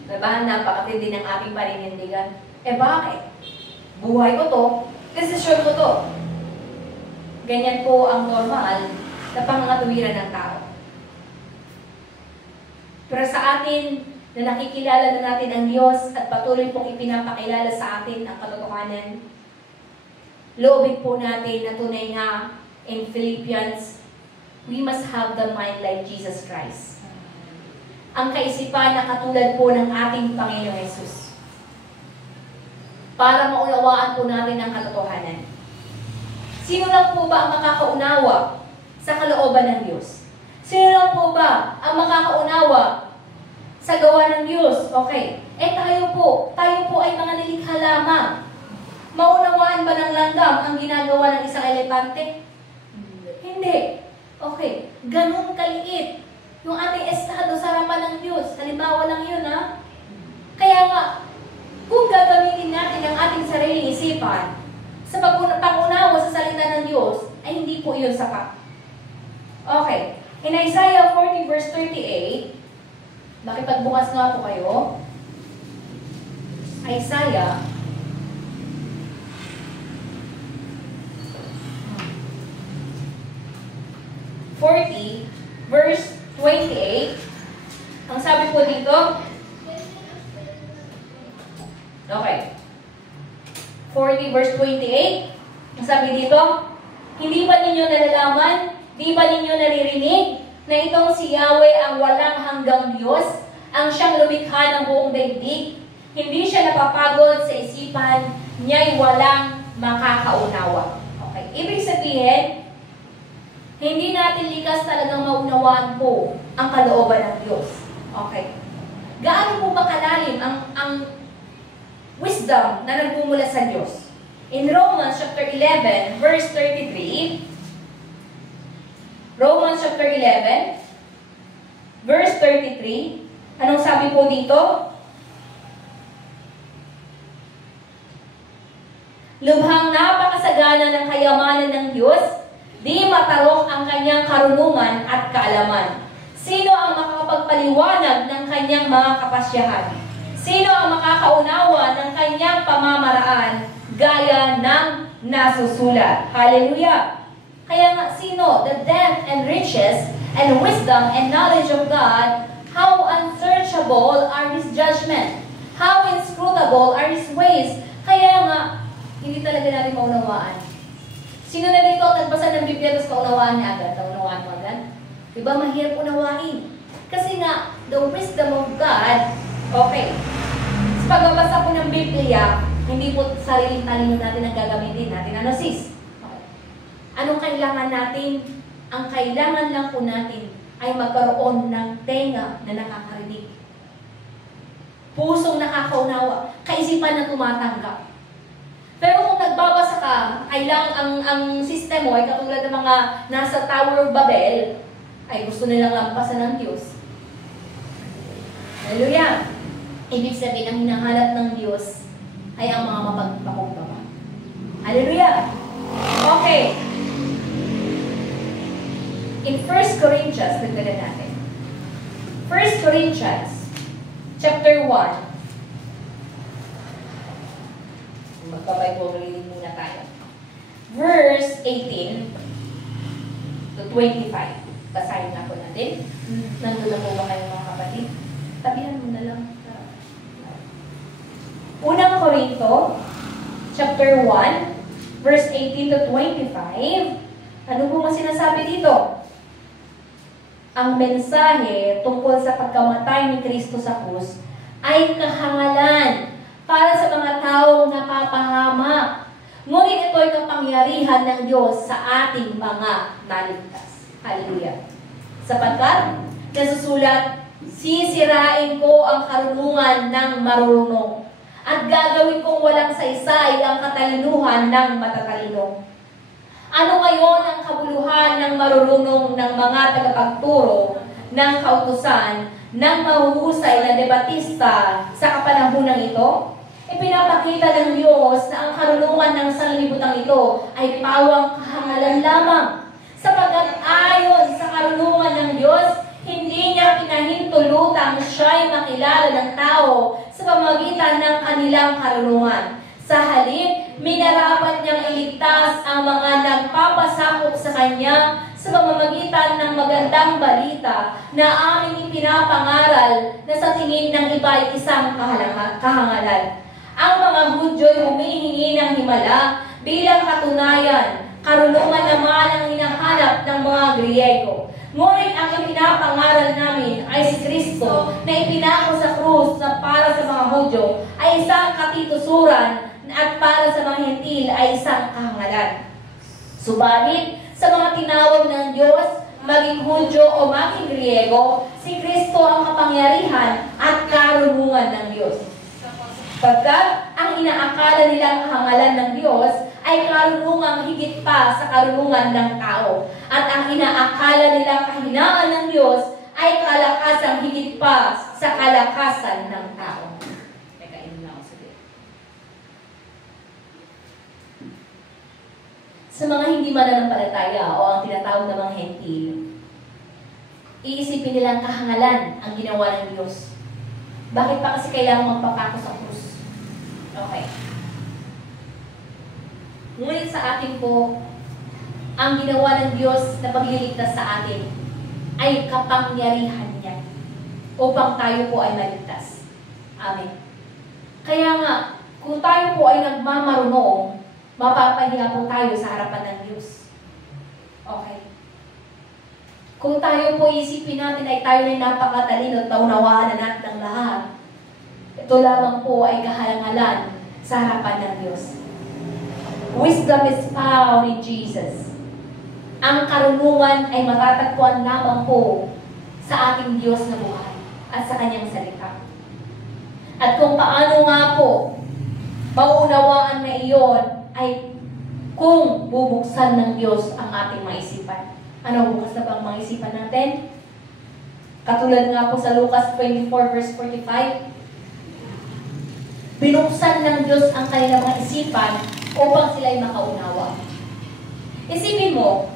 Diba? Napakatindi ng aking paninindigan. Eh, bakit? Buhay ko to, desisyon ko to. Ganyan po ang normal na pangangatuwiran ng tao. Pero sa atin, na nakikilala na natin ang Diyos at patuloy pong ipinapakilala sa atin ang katotohanan, loobin po natin na tunay nga in Philippians, we must have the mind like Jesus Christ. Ang kaisipan na katulad po ng ating Panginoong Jesus. Para maunawaan po natin ang katotohanan. Sino lang po ba ang makakaunawa sa kalooban ng Diyos? Sino lang po ba ang makakaunawa sa gawa ng Diyos? Okay. Eh tayo po ay mga nilikha lamang. Maunawaan ba ng langgam ang ginagawa ng isang elepante? Hindi. Okay. Ganun kaliit yung ating estado sa harapan ng Diyos. Halimbawa lang yun, ha? Kaya nga, kung gagamitin natin ang ating sariling isipan sa pangunawa sa salita ng Diyos, ay hindi po yun sapat. Okay. In Isaiah 40 verse 38, makipagbukas nga po kayo. Isaiah 40 verse 28. Ang sabi po dito, okay. 40 verse 28. Ang sabi dito, hindi ba ninyo nalalaman, di ba ninyo naririnig, na itong si Yahweh ang walang hanggang Diyos, ang siyang lumikha ng buong daigdig. Hindi siya napapagod sa isipan, niya'y walang makakaunawa. Okay. Ibig sabihin, hindi natin likas talagang maunawaan po ang kalooban ng Diyos. Okay. Gaano po ba kalalim ang wisdom na nagmumula sa Diyos? In Romans chapter 11, verse 33, Romans chapter 11, verse 33, anong sabi po dito? Lubhang napakasagana ng kayamanan ng Diyos, di matarok ang kanyang karunungan at kaalaman. Sino ang makakapagpaliwanag ng kanyang mga kapasyahan? Sino ang makakaunawa ng kanyang pamamaraan gaya ng nasusulat? Hallelujah! Kaya nga, sino? The depth and riches and wisdom and knowledge of God, how unsearchable are His judgment, how inscrutable are His ways. Kaya nga, hindi talaga natin maunawaan. Sino na dito ang nagbasa ng Biblia tapos kaunawaan niya agad? Kaunawaan mo agad? Diba mahirap unawain? Kasi nga, the wisdom of God, okay. Sa pagbabasa po ng Biblia, hindi po sariling talino natin ang gagamitin natin. Ano sis? Okay. Anong kailangan natin? Ang kailangan lang po natin ay magkaroon ng tenga na nakakarinig. Pusong nakakaunawa. Kaisipan na tumatanggap. Pero kung nagbabasa ka, kailangan ang system mo ay katulad ng mga nasa Tower of Babel, ay gusto nilang lampasan ng Diyos. Hallelujah! Ibig sabihin, ang hinahanap ng Diyos ay ang mga mapagpakumbaba. Hallelujah! Okay. In 1 Corinthians, nagdala natin. 1 Corinthians, chapter 1. Magpa-Bible reading muna tayo. Verse 18 to 25. Basahin na po natin. Nandun na po ba kayo mga kapatid? Tabihan mo na lang. Unang Korinto, chapter 1, verse 18 to 25. Ano po ang sinasabi dito? Ang mensahe tungkol sa pagkamatay ni Kristo sa krus ay kahangalan para sa mga taong napapahamak. Ngunit ito ay kapangyarihan ng Diyos sa ating mga naligtas. Hallelujah. Sapagkat, nasusulat, sisirain ko ang karunungan ng marurunong at gagawin kong walang saysay ang katalinuhan ng matatalino. Ano ngayon ang kabuluhan ng marurunong ng mga tagapagturo ng kautusan ng mahuhusay na debatista sa kapanahunang ito? Ipinapakita ng Diyos na ang karunungan ng sanglibutang ito ay pawang kahangalan lamang, sapagkat ayon sa karunungan ng Diyos, hindi niya pinahintulutang siya'y makilala ng tao sa pamamagitan ng kanilang karunungan. Sa halip, minarapat niyang iligtas ang mga nagpapasakop sa kanya sa pamamagitan ng magandang balita na aming ipinapangaral na sa tingin ng iba ay isang kahangalan. Ang mga Hudyo'y humihingi ng himala bilang katunayan, karunungan naman ang hinahanap ng mga Griego. Ngunit ang ipinapangaral namin ay si Kristo na ipinako sa krus na para sa mga Hudyo ay isang katitusuran at para sa mga Hentil ay isang kahangalan. Subalit, sa mga tinawag ng Diyos, maging Hudyo o maging Griego, si Kristo ang kapangyarihan at karunungan ng Diyos. Pagkat ang inaakala nilang kahangalan ng Diyos ay karunungang higit pa sa karunungan ng tao. At ang inaakala nilang kahinaan ng Diyos ay kalakasang higit pa sa kalakasan ng tao. Sa mga hindi mananampalataya o ang tinatawag na mga Hentil, iisipin nilang kahangalan ang ginawa ng Diyos. Bakit pa kasi kailangan magpapako sa krus? Okay. Ngunit sa atin po, ang ginawa ng Diyos na pagliligtas sa atin ay kapangyarihan niya upang tayo po ay maligtas. Amen. Kaya nga, kung tayo po ay nagmamarunong, mapapahiya po tayo sa harapan ng Diyos. Okay. Kung tayo po isipin natin ay tayo ay napakatalino at naunawaan na natin ang lahat, ito lamang po ay kahalangalan sa harapan ng Diyos. Wisdom is found in Jesus. Ang karunungan ay matatagpuan lamang po sa ating Diyos na buhay at sa Kanyang salita. At kung paano nga po mauunawaan na iyon ay kung bubuksan ng Diyos ang ating mga isipan. Ano, bukas na bang mga isipan natin? Katulad nga po sa Lucas 24 verse 45, binuksan ng Diyos ang kanilang mga isipan upang sila'y makaunawa. Isipin mo,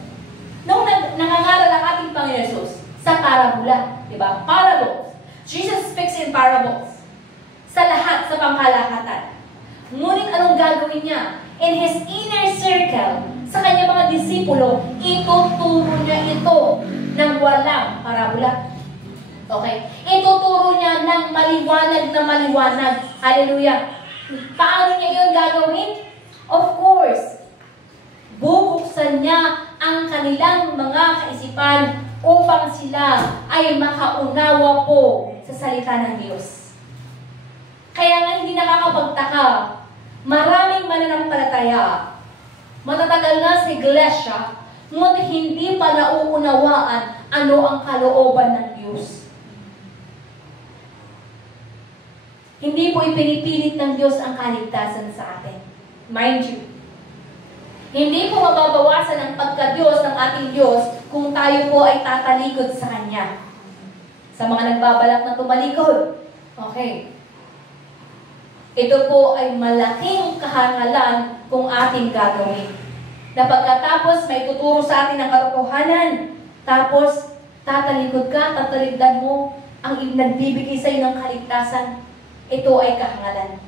nung nangangaral ang ating Panginoon Jesus sa parabola, di ba? Parables. Jesus speaks in parables. Sa lahat, sa pangkalahatan. Ngunit anong gagawin niya? In His inner circle, sa kanyang mga disipulo, ituturo niya ito ng walang parabola. Okay? Ituturo niya ng maliwanag na maliwanag. Hallelujah! Paano niya yun gagawin? Of course, bubuksan niya ang kanilang mga kaisipan upang sila ay makaunawa po sa salita ng Diyos. Kaya nga hindi nakakapagtaka, maraming mananampalataya, matatagal na sa iglesia, ngunit hindi pa nauunawaan ano ang kalooban ng Diyos. Hindi po ipinipilit ng Diyos ang kaligtasan sa atin. Mind you, hindi po mababawasan ang pagka-Diyos ng ating Diyos kung tayo po ay tatalikod sa Kanya. Sa mga nagbabalak na tumalikod. Okay. Ito po ay malaking kahangalan kung ating gagawin. Na pagkatapos may tuturo sa atin ng katotohanan, tapos tatalikod ka, tataligdan mo ang nagbibigay sa iyo ng kaligtasan. Ito ay kahangalan.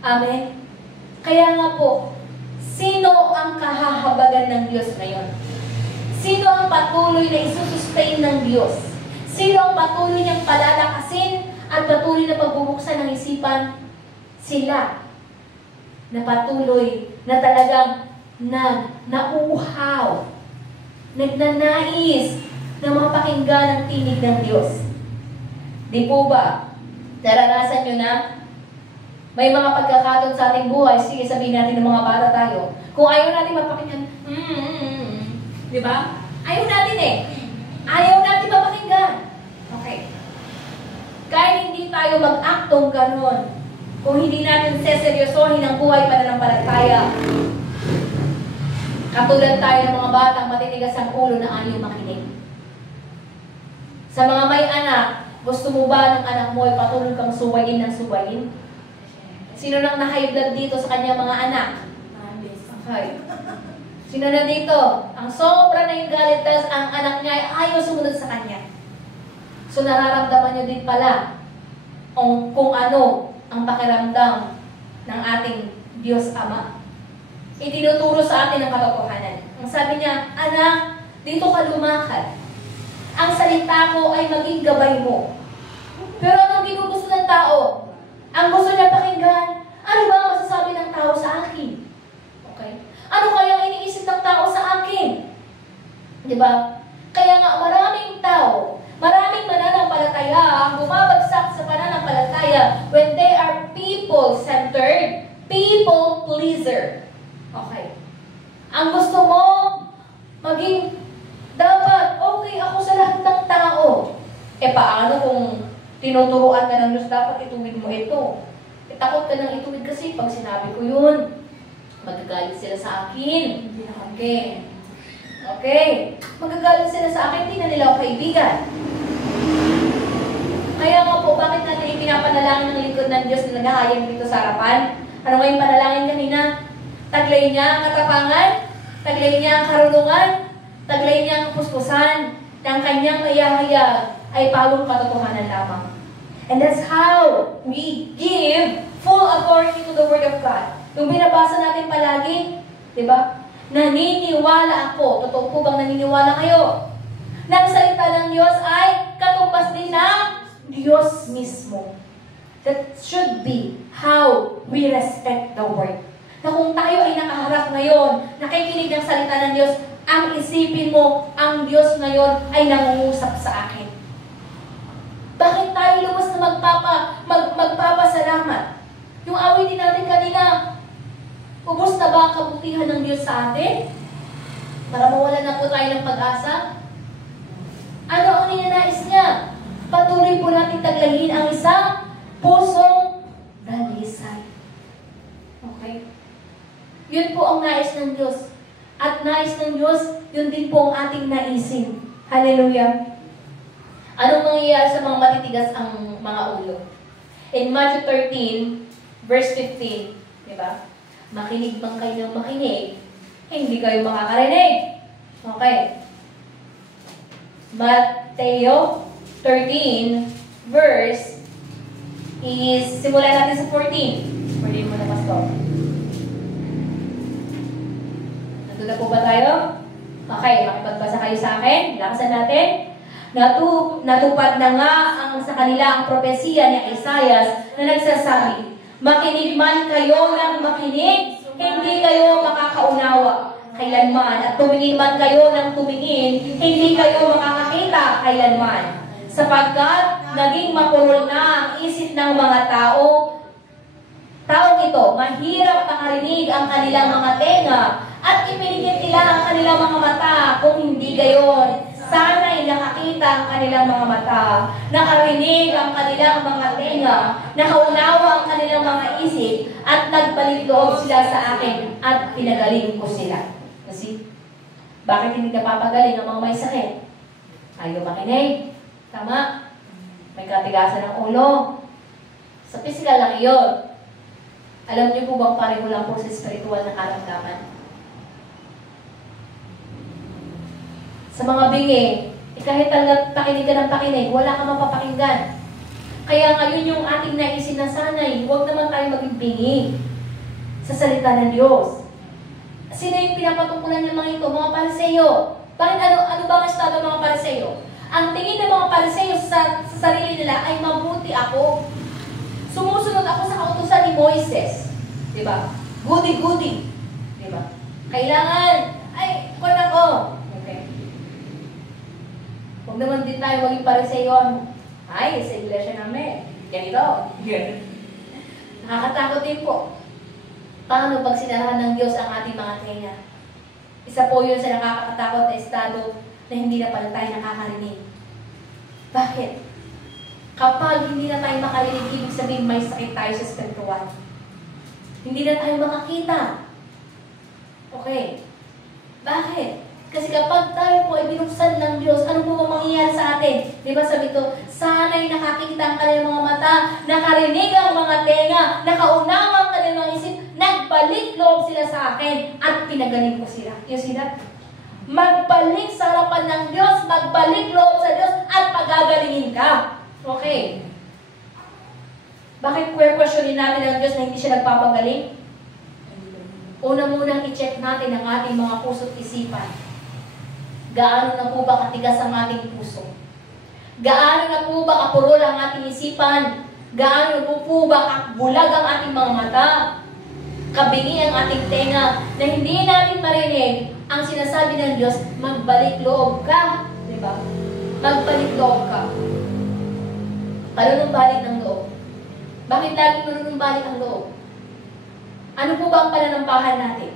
Amen? Kaya nga po, sino ang kahahabagan ng Diyos ngayon? Sino ang patuloy na isusustain ng Diyos? Sino ang patuloy niyang palalakasin at patuloy na pagbubuksan ng isipan? Sila na patuloy na talagang nauuhaw, nagnanais na mapakinggan ang tinig ng Diyos. Di po ba? Naranasan nyo na? May mga pagkakataon sa ating buhay, sige sabihin natin ng mga bata tayo, kung ayaw natin mapakinggan, di ba? Ayaw natin eh. Ayaw natin mapakinggan. Okay. Kahit hindi tayo mag-aktong ganon, kung hindi natin seseryosohin ang buhay pananampalataya, katulad tayo ng mga batang matitigas ang ulo na ayaw makinig. Sa mga may anak, gusto mo ba ng anak mo ay patuloy kang suwayin ng suwayin? Sino nang na-high blood dito sa kanyang mga anak? Okay. Sino na dito? Ang sobra na yung galit dahil ang anak niya ay ayaw sumunod sa kanya. So nararamdaman nyo din pala kung ano ang pakiramdam ng ating Diyos Ama. Itinuturo sa atin ang katotohanan. Ang sabi niya, anak, dito ka lumakad. Ang salita ko ay maging gabay mo. Pero anong ginugusto ng tao? Ang gusto niya pakinggan, ano ba ang masasabi ng tao sa akin? Okay? Ano kaya ang iniisip ng tao sa akin? Diba? Kaya nga maraming tao, maraming mananampalataya ang bumabagsak sa pananampalataya when they are people-centered, people-pleaser. Okay. Ang gusto mo, maging dapat okay ako sa lahat ng tao. E paano kung tinuturuan ka ng Diyos, dapat ituwid mo ito? E takot ka nang ituwid kasi pag sinabi ko yun, magagalit sila sa akin. Okay. Okay. Magagalit sila sa akin, hindi na nila ako kaibigan. Kaya nga po, bakit natin ipinapanalangin ng lingkod ng Diyos na naghahayag dito sa harapan? Ano nga yung panalangin kanina? Taglay niya ang katapangan, taglay niya ang karunungan, taglay niya ang kapuspusan, ng kanyang mayahayag ay pagong katotohanan lamang. And that's how we give full authority to the Word of God. Yung binabasa natin palagi, di ba? Naniniwala ako. Totoo po bang naniniwala kayo? Na ang salita ng Diyos ay katumbas din ng Diyos mismo. That should be how we respect the Word. Na kung tayo ay nakaharap ngayon, nakikinig ng salita ng Diyos, ang isipin mo, ang Diyos ngayon ay nangungusap sa akin. Bakit tayo lubos na magpapasalamat? Yung awitin natin kanina, ubos na ba ang kabutihan ng Diyos sa atin? Para mawala na po tayo ng pag-asa? Ano ang ninanais niya? Patuloy po natin taglayin ang isang pusong dalisay. Okay? Yun po ang nais ng Diyos. At nais ng Diyos, yun din po ang ating naisin. Hallelujah. Anong mangyayari sa mga matitigas ang mga ulo? In Matthew 13, verse 15, di ba? Makinig bang kayo ng makinig, hindi kayo makakarinig. Okay. Mateo 13, verse is, simulan natin sa 14. Pwede mo na, Pastor. Nandun na po ba tayo? Okay, makipagbasa kayo sa akin. Lakasan natin. Natupad na nga ang sa kanila ang propesiya ni Isaias na nagsasabi, makinig man kayo ng makinig, hindi kayo makakaunawa kailanman. At tumingin man kayo ng tumingin, hindi kayo makakakita kailanman. Sapagkat naging mapurol na ang isip ng mga taong ito, mahirap makarinig ang kanilang mga tenga at ipinigit nila ang kanilang mga mata. Kung hindi gayon, sana'y nakakita ang kanilang mga mata, nakarinig ang kanilang mga tenga, nakaunawa ang kanilang mga isip, at nagbalik loob sila sa akin at pinagaling ko sila. Kasi, Bakit hindi napapagaling ang mga may sakit? Ayaw makinig. Tama? May katigasan ng ulo. Sa physical lang iyon. Alam niyo po bang pareho lang po sa spiritual na karamdaman? Sa mga bingi, kahit pakinig ka ng pakinig, wala ka mapapakinggan. Kaya ngayon yung ating naisin na sanay, huwag naman tayo maging bingi sa salita ng Diyos. Sino yung pinapatungkulan ng mga ito? Mga Pariseyo. Bakit ano ba ang estado ng mga Pariseyo? Ang tingin ng mga Pariseyo sa sarili nila ay mabuti ako. Sumusunod ako sa kautusan ni Moises. Diba? Goody-goody. Diba? Kailangan, ay, kung ako. Okay. Huwag naman din tayo maging Pariseyo. Ay, sa iglesia namin. Ganito. Nakakatakot din po. Paano pag sinarahan ng Diyos ang ating mga tenga? Isa po yun sa nakakatakot na estado na hindi na pala tayo nakakarinig. Bakit? Kapag hindi na tayo makarinig, ibig sabihin may sakit tayo sa spiritual. Hindi na tayo makakita. Okay. Bakit? Kasi kapag tayo po ay binuksan ng Diyos, ano po ba mangyayari sa atin? Di ba sabi ito, sana'y nakakita ang kanilang mga mata, nakarinig ang mga tenga, nakaunawa ang kanilang mga isip, nagbalik loob sila sa akin, at pinagaling ko sila. Yung sila? Magbalik sa harapan ng Diyos, magbalik loob sa Diyos, at pagagalingin ka. Okay. Bakit questionin natin ang Diyos na hindi siya nagpapagaling? Una munang i-check natin ang ating mga puso't isipan. Gaano na po ba katigas ang ating puso? Gaano na po ba kapurol ang ating isipan? Gaano na po ba bulag ang ating mga mata? Kabingi ang ating tenga na hindi natin marinig ang sinasabi ng Diyos, magbalik loob ka. Diba? Magbalik loob ka. Panunumbalik ng loob. Bakit laging manunumbalik ang loob? Ano po ba ang pananampahan natin?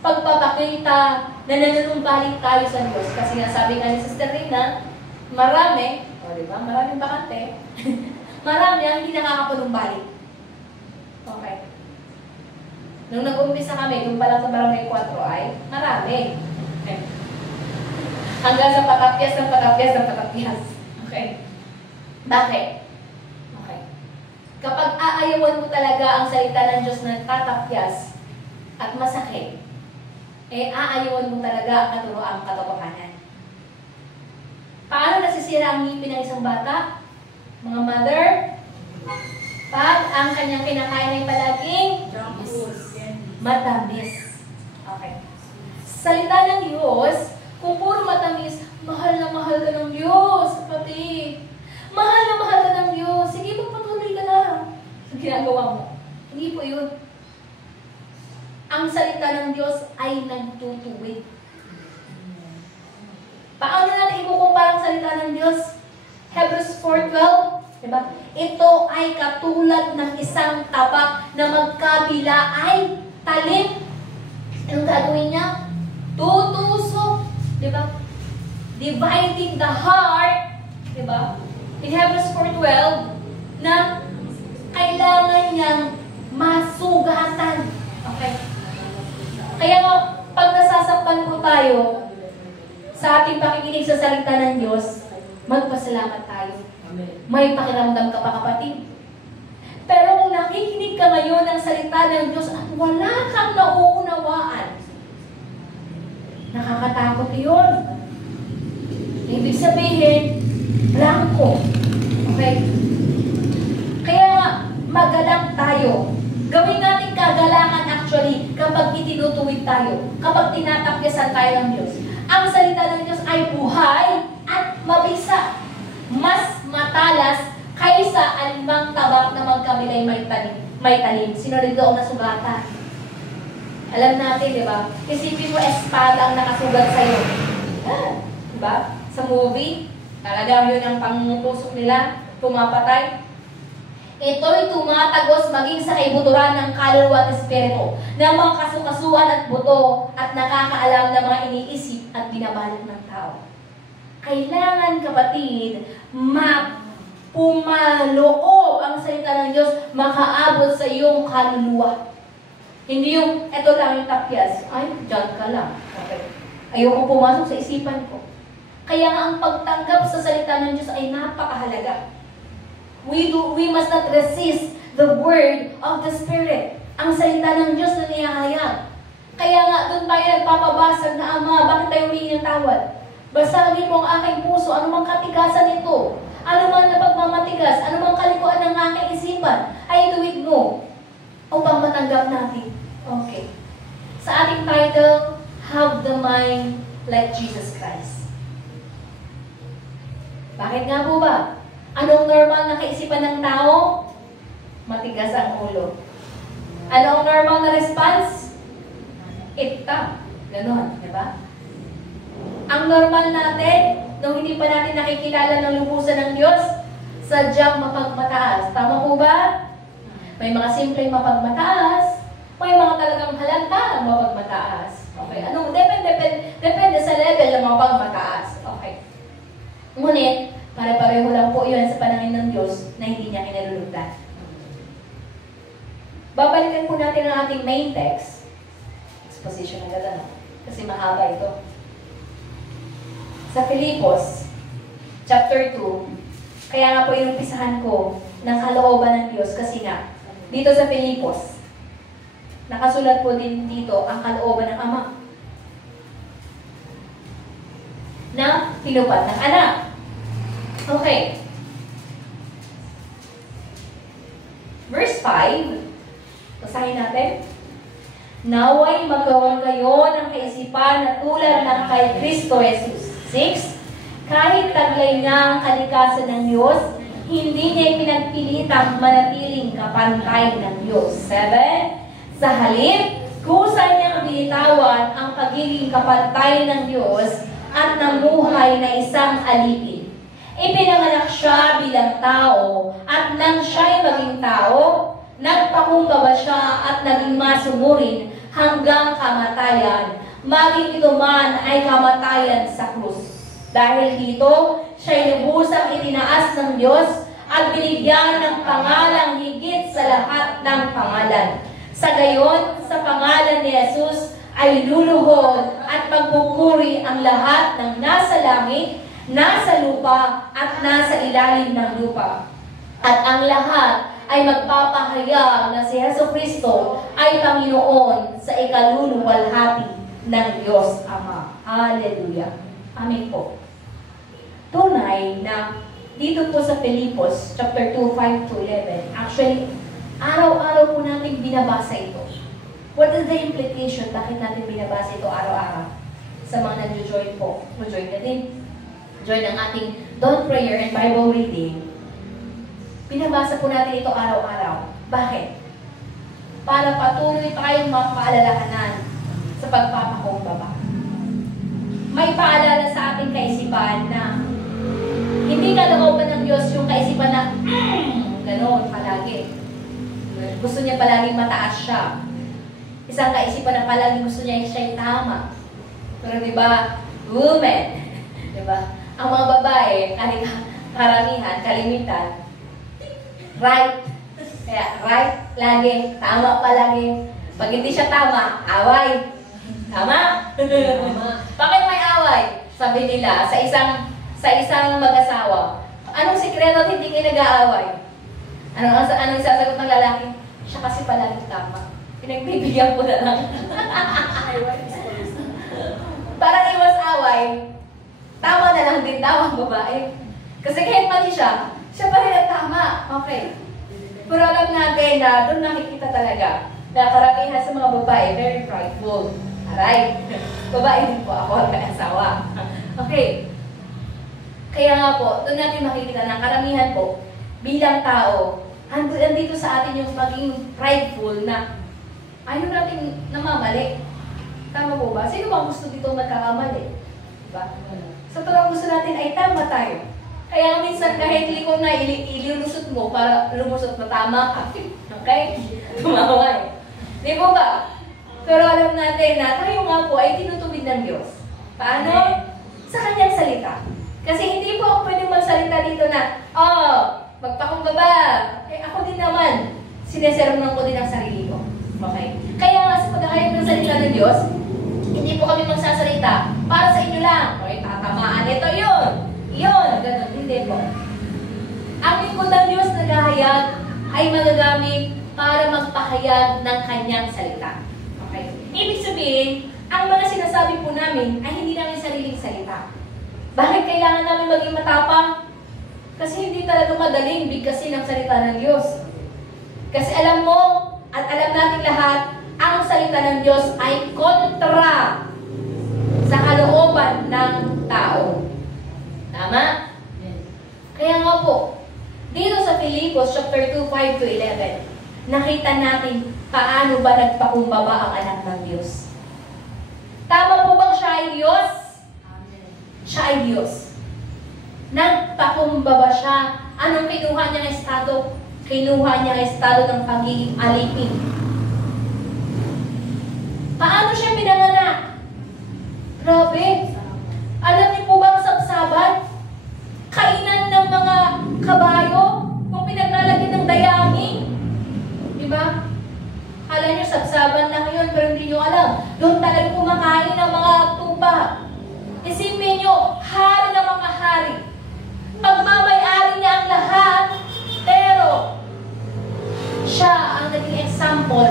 Pagpapakita na nanunumbalik tayo sa Diyos. Kasi nga sabi nga ni Sister Rina, marami, diba? Maraming bakante, marami ang hindi nakakapanumbalik. Okay. Nung nag-umpisa kami, doon pa lang sa Barangay 4 ay, marami. Okay. Hanggang sa patapyas ng patapyas ng patapyas. Okay. Bakit? Okay. Kapag aayawan mo talaga ang salita ng Diyos na tatapyas at masakit, aayawan mo talaga ang katuroang katotohanan. Paano nasisira ang ngipin ng isang bata? Mga mother, pag ang kanyang kinakain ay palaging matamis. Okay. Salita ng Diyos, kung puro matamis, mahal na mahal ka ng Diyos, kapatid. Mahal na mahal ka ng Diyos. Sige, magpatuloy ka lang sa ginagawa mo. Hindi po yun. Ang salita ng Diyos ay nagtutuwid. Paano natin ikukumpara ang salita ng Diyos? Hebrews 4:12, diba? Ito ay katulad ng isang tabak na magkabila ay talim. Anong gagawin niya? Tutusok. Diba? Dividing the heart. Diba? In Hebrews 4:12, na kailangan niyang masugatan. Okay? Kaya pag nasasaktan po tayo sa ating pakikinig sa salita ng Diyos, magpasalamat tayo. May pakiramdam ka pa, kapatid. Pero kung nakikinig ka ngayon ng salita ng Diyos at wala kang nauunawaan, nakakatakot yun. Ibig sabihin, blanco. Okay? Kaya magalang tayo. Gawin natin kagalangan actually kapag itinutuwid tayo, kapag tinatapyasan tayo ng Diyos. Ang salita ng Diyos ay buhay at mabisa. Mas matalas kaysa alimang tabak na magkabilay may talim. Sino rin doon nasugatan? Alam natin, di ba? Isipin mo, espada ang nakasugat sa'yo. Di ba? Sa movie, talagang yun ang pangtusok nila, pumapatay. Ito'y tumatagos maging sa kaibuturan ng kaluluwa at espiritu, ng mga kasukasuan at buto, at nakakaalam ng mga iniisip at binabalak ng tao. Kailangan, kapatid, pumaloob ang salita ng Diyos, makaabot sa iyong kaluluwa. Hindi yung, eto lang yung tapyas. Ay, dyan ka lang. Okay. Ayoko pumasok sa isipan ko. Kaya nga ang pagtanggap sa salita ng Diyos ay napakahalaga. We must not resist the word of the Spirit. Ang salita ng Diyos na niyahayag. Kaya nga doon tayo nagpapabasag na, Ama, bakit tayo humingi ng tawad? Basagin mo ang aking puso, anumang katigasan nito, anumang napagmamatigas, anumang kalikuan ng aking isipan, ay ituwid mo upang matanggap natin. Okay. Sa ating title, Have the Mind Like Jesus Christ. Bakit nga po ba? Anong normal na kaisipan ng tao? Matigas ang ulo. Ano ang normal na response? Itta. Ganon, di ba? Ang normal natin, nung hindi pa natin nakikilala ng lubusan ng Diyos, sadyang mapagmataas. Tama po ba? May mga simpleng mapagmataas, may mga talagang halatang mapagmataas. Okay, ano? Depende sa level ng mapagmataas. Okay. Ngunit, pare-pareho lang po yun sa panangin ng Diyos na hindi niya kinalulugdan. Babalikan po natin ang ating main text. Exposition agad ano? Kasi mahaba ito. Sa Filipos, chapter 2, kaya nga po inumpisahan ko ng kalooban ng Diyos kasi nga, dito sa Filipos, nakasulat po din dito ang kalooban ng Ama na tinupad ng anak. Okay. Verse 5, basahin natin. Naway magawan kayo ng kaisipan na tulad ng kay Kristo Jesus. 6. Kahit taglay niya ang kalikasan ng Diyos, hindi niya pinagpilitang manatiling kapantay ng Diyos. 7. Sa halip, kusa niyang binitawan ang pagiging kapantay ng Diyos at namuhay na isang alipin. Ipinanganak siya bilang tao at nang siya'y maging tao, nagpakumbaba siya at naging masunurin hanggang kamatayan. Maging ito man ay kamatayan sa krus. Dahil dito, siya'y lubusang itinaas ng Diyos at binigyan ng pangalang higit sa lahat ng pangalan. Sa gayon, sa pangalan ni Jesus ay luluhod at magpupuri ang lahat ng nasa langit, nasa lupa at nasa ilalim ng lupa. At ang lahat ay magpapahayag na si Jesucristo ay Panginoon sa ikaluluwalhati ng Diyos Ama. Hallelujah. Amen po. Tunay na dito po sa Filipos, chapter 2, 5-11, actually, araw-araw po natin binabasa ito. What is the implication? Bakit natin binabasa ito araw-araw? Sa mga nag-join po, join na din. Join ang ating Dawn Prayer and Bible Reading. Binabasa po natin ito araw-araw. Bakit? Para patuloy pa kayong mapaalalahanan sa pagpapakumbaba. May paalala sa ating kaisipan na hindi kalooban ng Diyos yung kaisipan na gano'n palagi. Gusto niya palaging mataas siya. Isang kaisipan na palaging gusto niya siya'y tama. Pero diba, women, diba? Ang mga babae, karamihan, kalimitan, right. Kaya right, lagi, tama palagi. Pag hindi siya tama, away. Tama? Bakit may away? Sabi nila, sa isang mag-asawa, anong sikreto at hindi kayo nag-aaway? Anong sasagot ng lalaki? Siya kasi palagi tama. Pinagbibigyan ko na lang. Parang iwas away, tama na lang din daw ang babae. Kasi kahit mali siya pa rin ang tama. Okay. Pero alam natin na doon nakikita talaga na karamihan sa mga babae, very prideful. Alright. Babae din po ako at asawa. Okay. Kaya nga po, doon natin makikita na karamihan po, bilang tao, andito sa atin yung pagiging prideful na ayaw natin namamali. Tama po ba? Sino bang gusto dito magkakamali? Diba? Sa talagang gusto natin ay tama tayo. Kaya minsan kahit liko na ililusot mo para lumusot na tama ka. Okay? Tumawa eh. Di po ba? Pero alam natin na tayo nga po ay tinutubig ng Diyos. Paano? Sa Kanyang salita. Kasi hindi po ako pwedeng magsalita dito na, magpakumbaba. Eh ako din naman, sinesermonan ko din ang sarili ko. Okay? Kaya nga sa paghahayag ng salita ng Diyos, Hindi po kami magsasalita para sa inyo lang. Okay, tatamaan ito yun. Yun, ganun. Hindi po. Ang lingkod ng Diyos naghahayag ay magagamit para magpahayag ng kanyang salita. Okay? Ibig sabihin, ang mga sinasabi po namin ay hindi namin sariling salita. Bakit kailangan namin maging matapang? Kasi hindi talaga madaling bigkasin ang salita ng Diyos. Kasi alam mo, at alam natin lahat, ang salita ng Diyos ay kontra sa kalooban ng tao. Tama? Kaya nga po, dito sa Filipos chapter 2, 5 to 11, nakita natin paano ba nagpakumbaba ang anak ng Diyos. Tama po bang siya ay Diyos? Amen. Siya ay Diyos. Nagpakumbaba siya. Anong kinuha niyang estado? Kinuha niyang estado ng pagiging alipin. Paano siya pinanganak? Grabe. Alam niyo po ba ang sabsaban? Kainan ng mga kabayo kung pinaglalagyan ng dayangin. Diba? Kala niyo sabsaban lang yun, pero hindi niyo alam. Doon talaga kumakain ng mga tupa. Isipin niyo, hari ng mga hari. Pagmamay-ari niya ang lahat, pero siya ang naging example,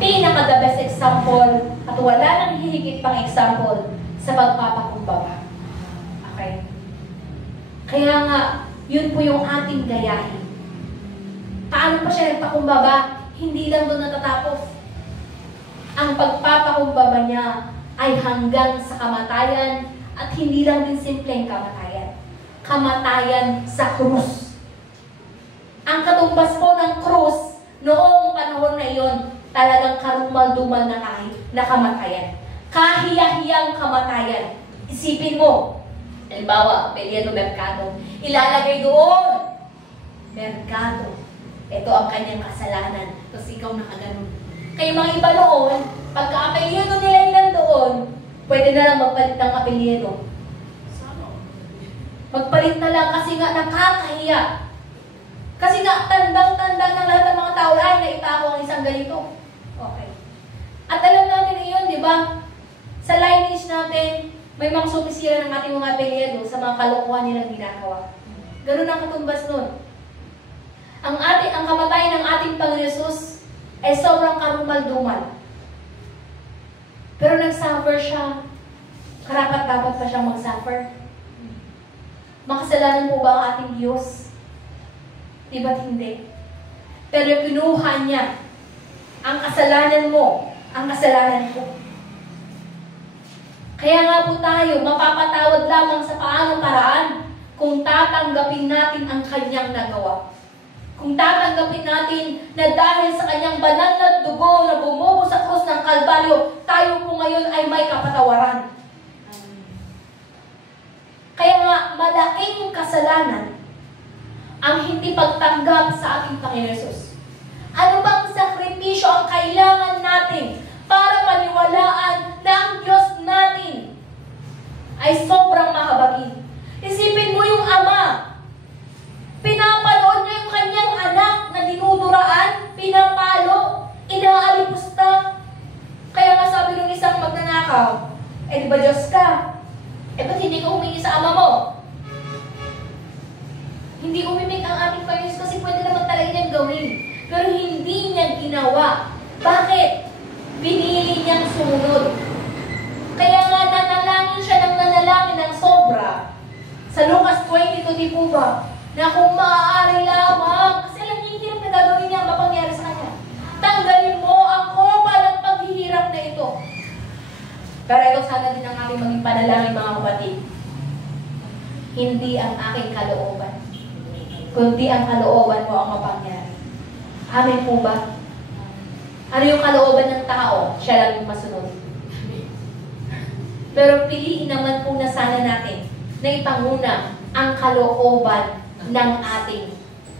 pinaka-the best example, at wala nang hihigit pang example sa pagpapakumbaba. Okay? Kaya nga, yun po yung ating gayahin. Paano pa siya nagpakumbaba? Hindi lang doon natatapos. Ang pagpapakumbaba niya ay hanggang sa kamatayan at hindi lang din simpleng kamatayan. Kamatayan sa krus. Ang katumbas po ng krus noong panahon na iyon, talagang karumal-dumal na kamatayan. Kahiyahiyang kamatayan. Isipin mo, halimbawa, Peliano Mercado, ilalagay doon, Mercado. Ito ang kanyang kasalanan. Tapos ikaw nakaganon. Kaya mga iba noon, pagka-apelyedo nila ilan doon, pwede na lang magpalit ng apelyedo. Magpalit na lang kasi nga nakakahiya. Kasi nga, tandang-tanda ng lahat ng mga tao, ay, naita ako ang isang ganito. Okay. At alam natin iyon, di ba? Sa lineage natin, may mga sumisira ng ating mga apelyedo sa mga kalokohan nilang ginagawa. Ganun ang katumbas nun. Ang kamatayan ng ating Panginoon Yesus ay sobrang karumal-dumal. Pero nag-suffer siya. Karapat-dapat pa siyang mag-suffer. Makasalanan po ba ang ating Diyos? Di ba't hindi? Pero kinuha niya ang kasalanan mo, ang kasalanan ko. Kaya nga po tayo, mapapatawad lamang sa paanong paraan kung tatanggapin natin ang kanyang nagawa. Kung tatanggapin natin na dahil sa kanyang banal na dugo na bumubo sa krus ng Kalbaryo, tayo po ngayon ay may kapatawaran. Kaya nga, malaking kasalanan ang hindi pagtanggap sa ating Panginoon Yesus. Ano bang sakripisyo ang kailangan natin para paniwalaan na ang Diyos natin ay sobrang mahabagin? Isipin mo yung Ama. Pinapanood niya yung kanyang anak na dinuduraan, pinapalo, inaalipusta. Kaya nga sabi ng isang magnanakaw, di ba Diyos ka? Ba't hindi ka humingi sa ama mo? Hindi umimik ang ating Panginoon kasi pwede naman talaga niyang gawin. Pero hindi niya ginawa. Bakit? Pinili niyang sumunod. Kaya nga nanalangin siya ng nanalangin ng sobra. Sa Lucas 22, di po ba? Na kung maaari lamang, kasi alam niya yung hirap na gagawin niya ang mapangyari sa kanya. Tanggalin mo ang kopa ng paghihirap na ito. Pero ito sana din ang aking maging panalangin, mga kapatid. Hindi ang aking kalooban, kundi ang kalooban mo ang mapangyari. Amen po ba? Ano yung kalooban ng tao? Siya lang yung masunod. Pero piliin naman po na sana natin na ipanguna ang kalooban ng ating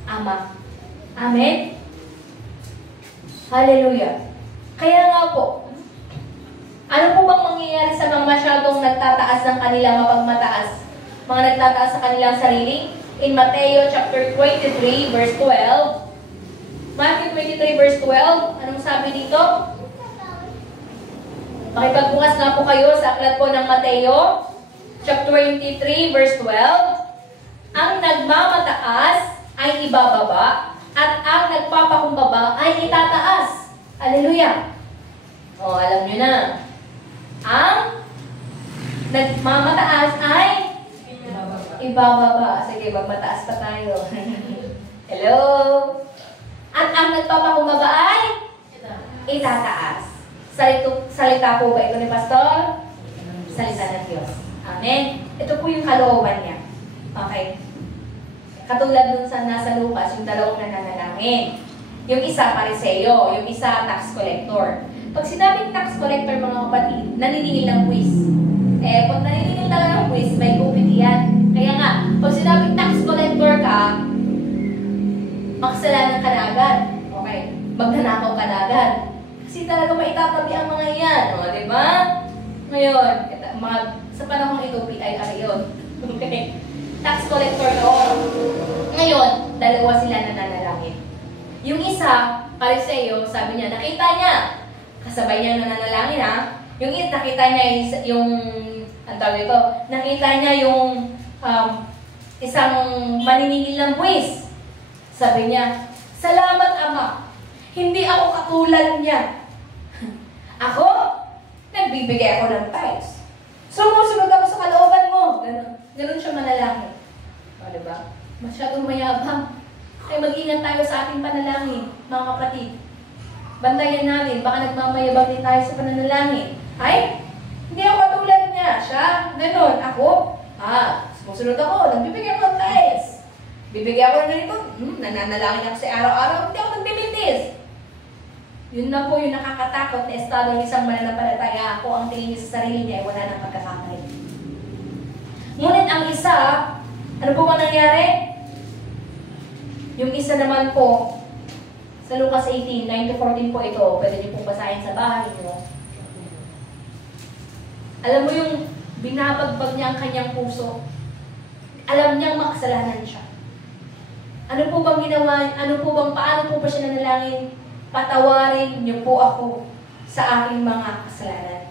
Ama. Amen? Hallelujah. Kaya nga po, ano po bang mangyayari sa mga masyadong nagtataas ng kanilang mapagmataas? Mga nagtataas sa kanilang sarili? In Mateo chapter 23, verse 12. Matthew 23, verse 12. Anong sabi dito? Makipagbukas na po kayo sa aklat po ng Mateo, chapter 23, verse 12. Ang nagmamataas ay ibababa, at ang nagpapakumbaba ay itataas. Hallelujah! O, alam nyo na. Ang nagmamataas ay ibababa. Sige, magmataas pa tayo. Hello? At ang nagpapakumbaba ay itataas. Salita po ba ito ni Pastor? Salita ng Diyos. Amen? Ito po yung kalooban niya. Okay? Katulad dun sa nasa Lucas, yung dalawang nananalangin. Yung isa, Pariseo. Yung isa, tax collector. Pag sinabing tax collector, mga kapatid, naniningil ng quiz. Pag naniningil talaga ng quiz, may gupit yan. Kaya nga, pag sinabing tax collector ka, makasalanan ka na agad. Okay? Magnanakaw ka na agad. Kasi talaga maitatabi ang mga yan. O, diba? Ngayon, sa panahong ito, PIR yun. Okay? Tax collector noon. Ngayon, dalawa sila nananalangin. Yung isa, Pariseo, sabi niya, nakita niya. Kasabay niya nananalangin, ha? Yung isa, nakita niya yung ang tawag ito, nakita niya yung isang maniningil ng buwis. Sabi niya, salamat, Ama. Hindi ako katulad niya. Ako, nagbibigay ako ng tithes. Sumusunod ako sa kalooban mo. Ganun siya manalangin. O, diba? Masyadong mayabang. Kaya mag-ingat tayo sa ating panalangin, mga kapatid. Bantayan natin, baka nagmamayabang din tayo sa pananalangin. Ay, hindi ako katulad niya. Siya, ganun. Ako, sumusunod ako, nagbibigay ako ng tithes. Bibigay ako ng ganito, nananalangin ako sa araw-araw, hindi ako nagbibitis. Yun na po yung nakakatakot na estado ng isang mananampalataya. Ako ang tingin niya sa sarili niya ay wala nang pagkakamali. Ngunit ang isa, ano po ba nangyari? Yung isa naman po, sa Lucas 18, 9-14 po ito, pwede niyo pong basahin sa bahay niyo. Alam mo yung binabagbag niya ang kanyang puso. Alam niyang makasalanan siya. Ano po bang ginawa? Paano po ba siya nanalangin? Patawarin niyo po ako sa aking mga kasalanan.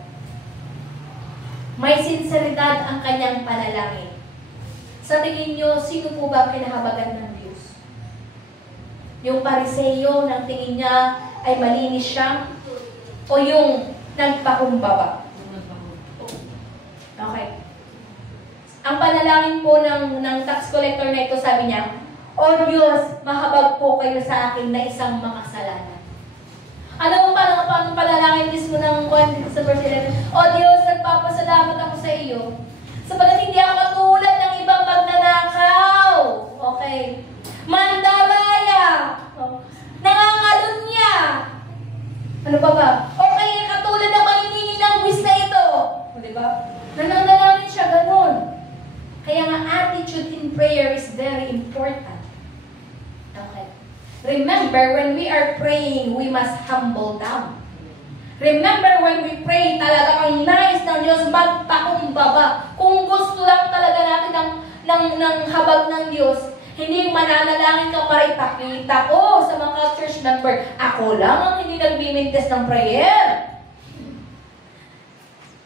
May sinseridad ang kanyang panalangin. Sa tingin niyo, sino po ba kinahabagan ng Diyos? Yung Pariseo, ng tingin niya ay malinis siya? O yung nagpakumbaba? Okay. Ang panalangin po ng tax collector na ito, sabi niya, O Diyos, mahabag po kayo sa akin na isang makasalanan. Ano mo paano panalangin mismo ng sa verse 11? O Diyos, nagpapasalamat ako sa iyo. Sapagat hindi ako katulad ng ibang magnanakaw. Okay. Mandalaya. Nangangalunya. Ano pa ba? Okay, katulad ng maniningil ng buwis na ito. O, diba? Nananalangin siya ganun. Kaya nga, attitude in prayer is very important. Okay. Remember, when we are praying, we must humble down. Remember, when we pray, talaga ang nais ng Diyos magpakumbaba. Kung gusto lang talaga natin ng habag ng Diyos, hindi mananalangin ka para ipakita ko sa mga church member, ako lang ang hindi nagbimintes ng prayer.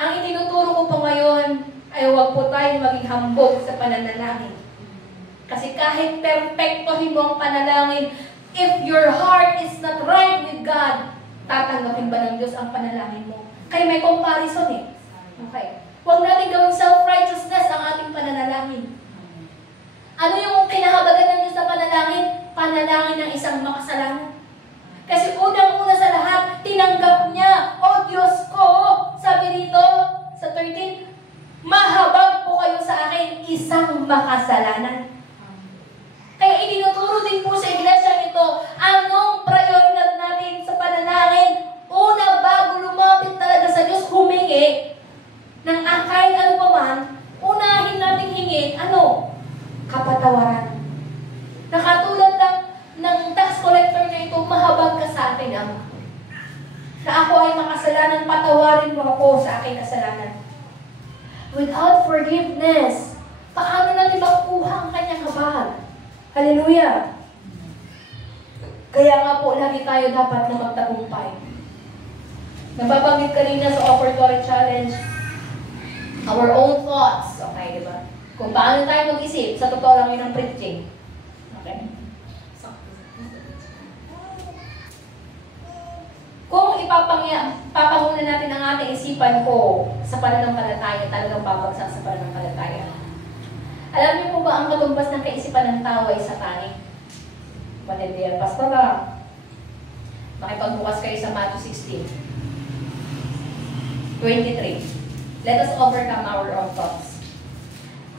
Ang itinuturo ko po ngayon ay huwag po tayo maging hambog sa pananalangin. Kasi kahit perfectohin mo ang panalangin, if your heart is not right with God, tatanggapin ba ng Diyos ang panalangin mo? Kaya may comparison eh. Okay. Huwag natin gawing self-righteousness ang ating pananalangin. Ano yung kinahabagan ng Diyos sa panalangin? Panalangin ng isang makasalanan. Kasi unang-una sa lahat, tinanggap niya, O Diyos ko, sabi dito sa 13, mahabag po kayo sa akin, isang makasalanan. Kaya itinuturo din po sa iglesia nito, anong prioridad natin sa panalangin? Una, bago lumapit talaga sa Diyos, humingi ng kahit ano pa man, unahin natin hingin, ano? Kapatawaran. Nakatulad lang ng tax collector na ito, mahabag ka sa akin, Ama. Na ako ay makasalanan, patawarin mo ako sa aking kasalanan. Without forgiveness, paano natin makukuha ang kanyang habag? Hallelujah! Kaya nga po, lagi tayo dapat na magtagumpay. Nababanggit kanina sa offertory challenge, our own thoughts. Okay, di ba? Kung paano tayo mag-isip, sa totoo lang yun ang preaching. Okay? Kung ipapanguna natin ang ating isipan ko sa pananampalataya, talagang babagsak sa pananampalataya. Alam niyo po ba ang katumbas ng kaisipan ng tao ay satanic? Matindi yan, Pastor ba? Makipagbukas kayo sa Matthew 16:23. Let us overcome our own thoughts.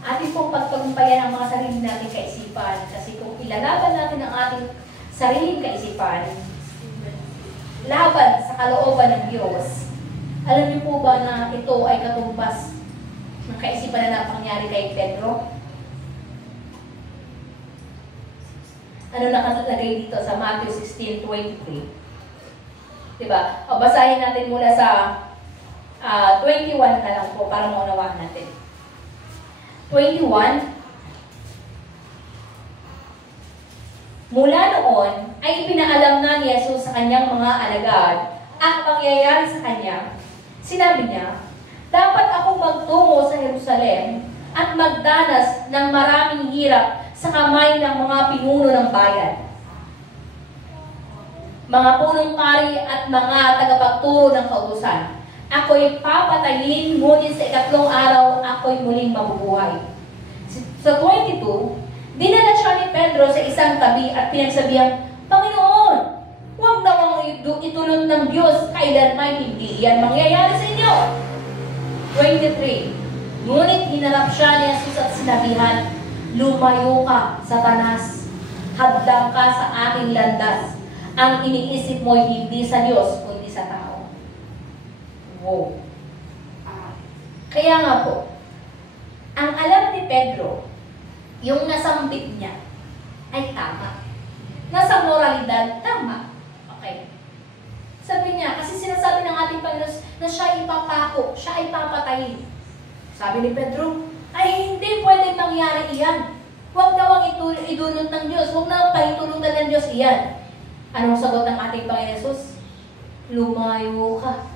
Ating pong pagtagumpayan ang mga sarili nating kaisipan, kasi kung ilalaban natin ang ating sariling kaisipan, laban sa kalooban ng Diyos, alam niyo po ba na ito ay katumbas ng kaisipan na napangyari kay Pedro? Ano nakalagay dito sa Matthew 16:23? Diba? O, basahin natin mula sa 21 na lang po para maunawaan natin. 21. Mula noon ay ipinaalam na ni Jesus sa kanyang mga alagad ang mangyayari sa kanya. Sinabi niya, dapat ako magtungo sa Jerusalem at magdanas ng maraming hirap sa kamay ng mga pinuno ng bayan, mga punong pari at mga tagapagturo ng kautusan. Ako'y papatayin, ngunit sa ikatlong araw ako'y muling mabubuhay. Sa 22, dinala siya ni Pedro sa isang tabi at pinagsabihang, Panginoon, huwag daw ang itulot ng Diyos, kailanman hindi yan mangyayari sa inyo. 23, ngunit hinarap siya ni Jesus at sinabihan, lumayo ka, Satanas, hadlang ka sa aking landas. Ang iniisip mo'y hindi sa Diyos, kundi sa tao. Wow. Kaya nga po, ang alam ni Pedro, yung nasambit niya, ay tama. Nasa moralidad, tama. Okay. Sabi niya, kasi sinasabi ng ating Panginoon na siya ipapako, siya ay papatayin. Sabi ni Pedro, ay hindi pwede mangyari iyan. Huwag daw ang idunot ng Diyos, huwag na pahitulutan ng Diyos iyan. Anong sagot ng ating Panginoon Jesus? Lumayo ka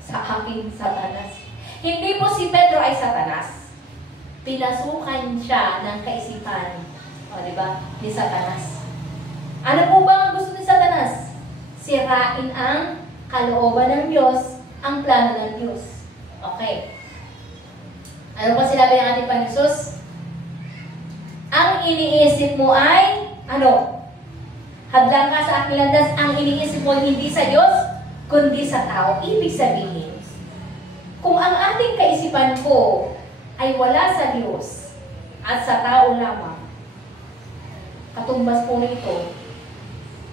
sa aking Satanas. Hindi po si Pedro ay Satanas. Pinasukan siya ng kaisipan, di ba, ni Satanas. Ano po ba ang gusto ni Satanas? Sirain ang kalooban ng Diyos, ang plano ng Diyos. Okay. Ano pa sinabi ng ating Panginoon Jesus? Ang iniisip mo ay, ano? Hadlang ka sa aking landas, ang iniisip mo hindi sa Diyos, kundi sa tao. Ibig sabihin, kung ang ating kaisipan ko ay wala sa Diyos at sa tao lamang, katumbas po nito,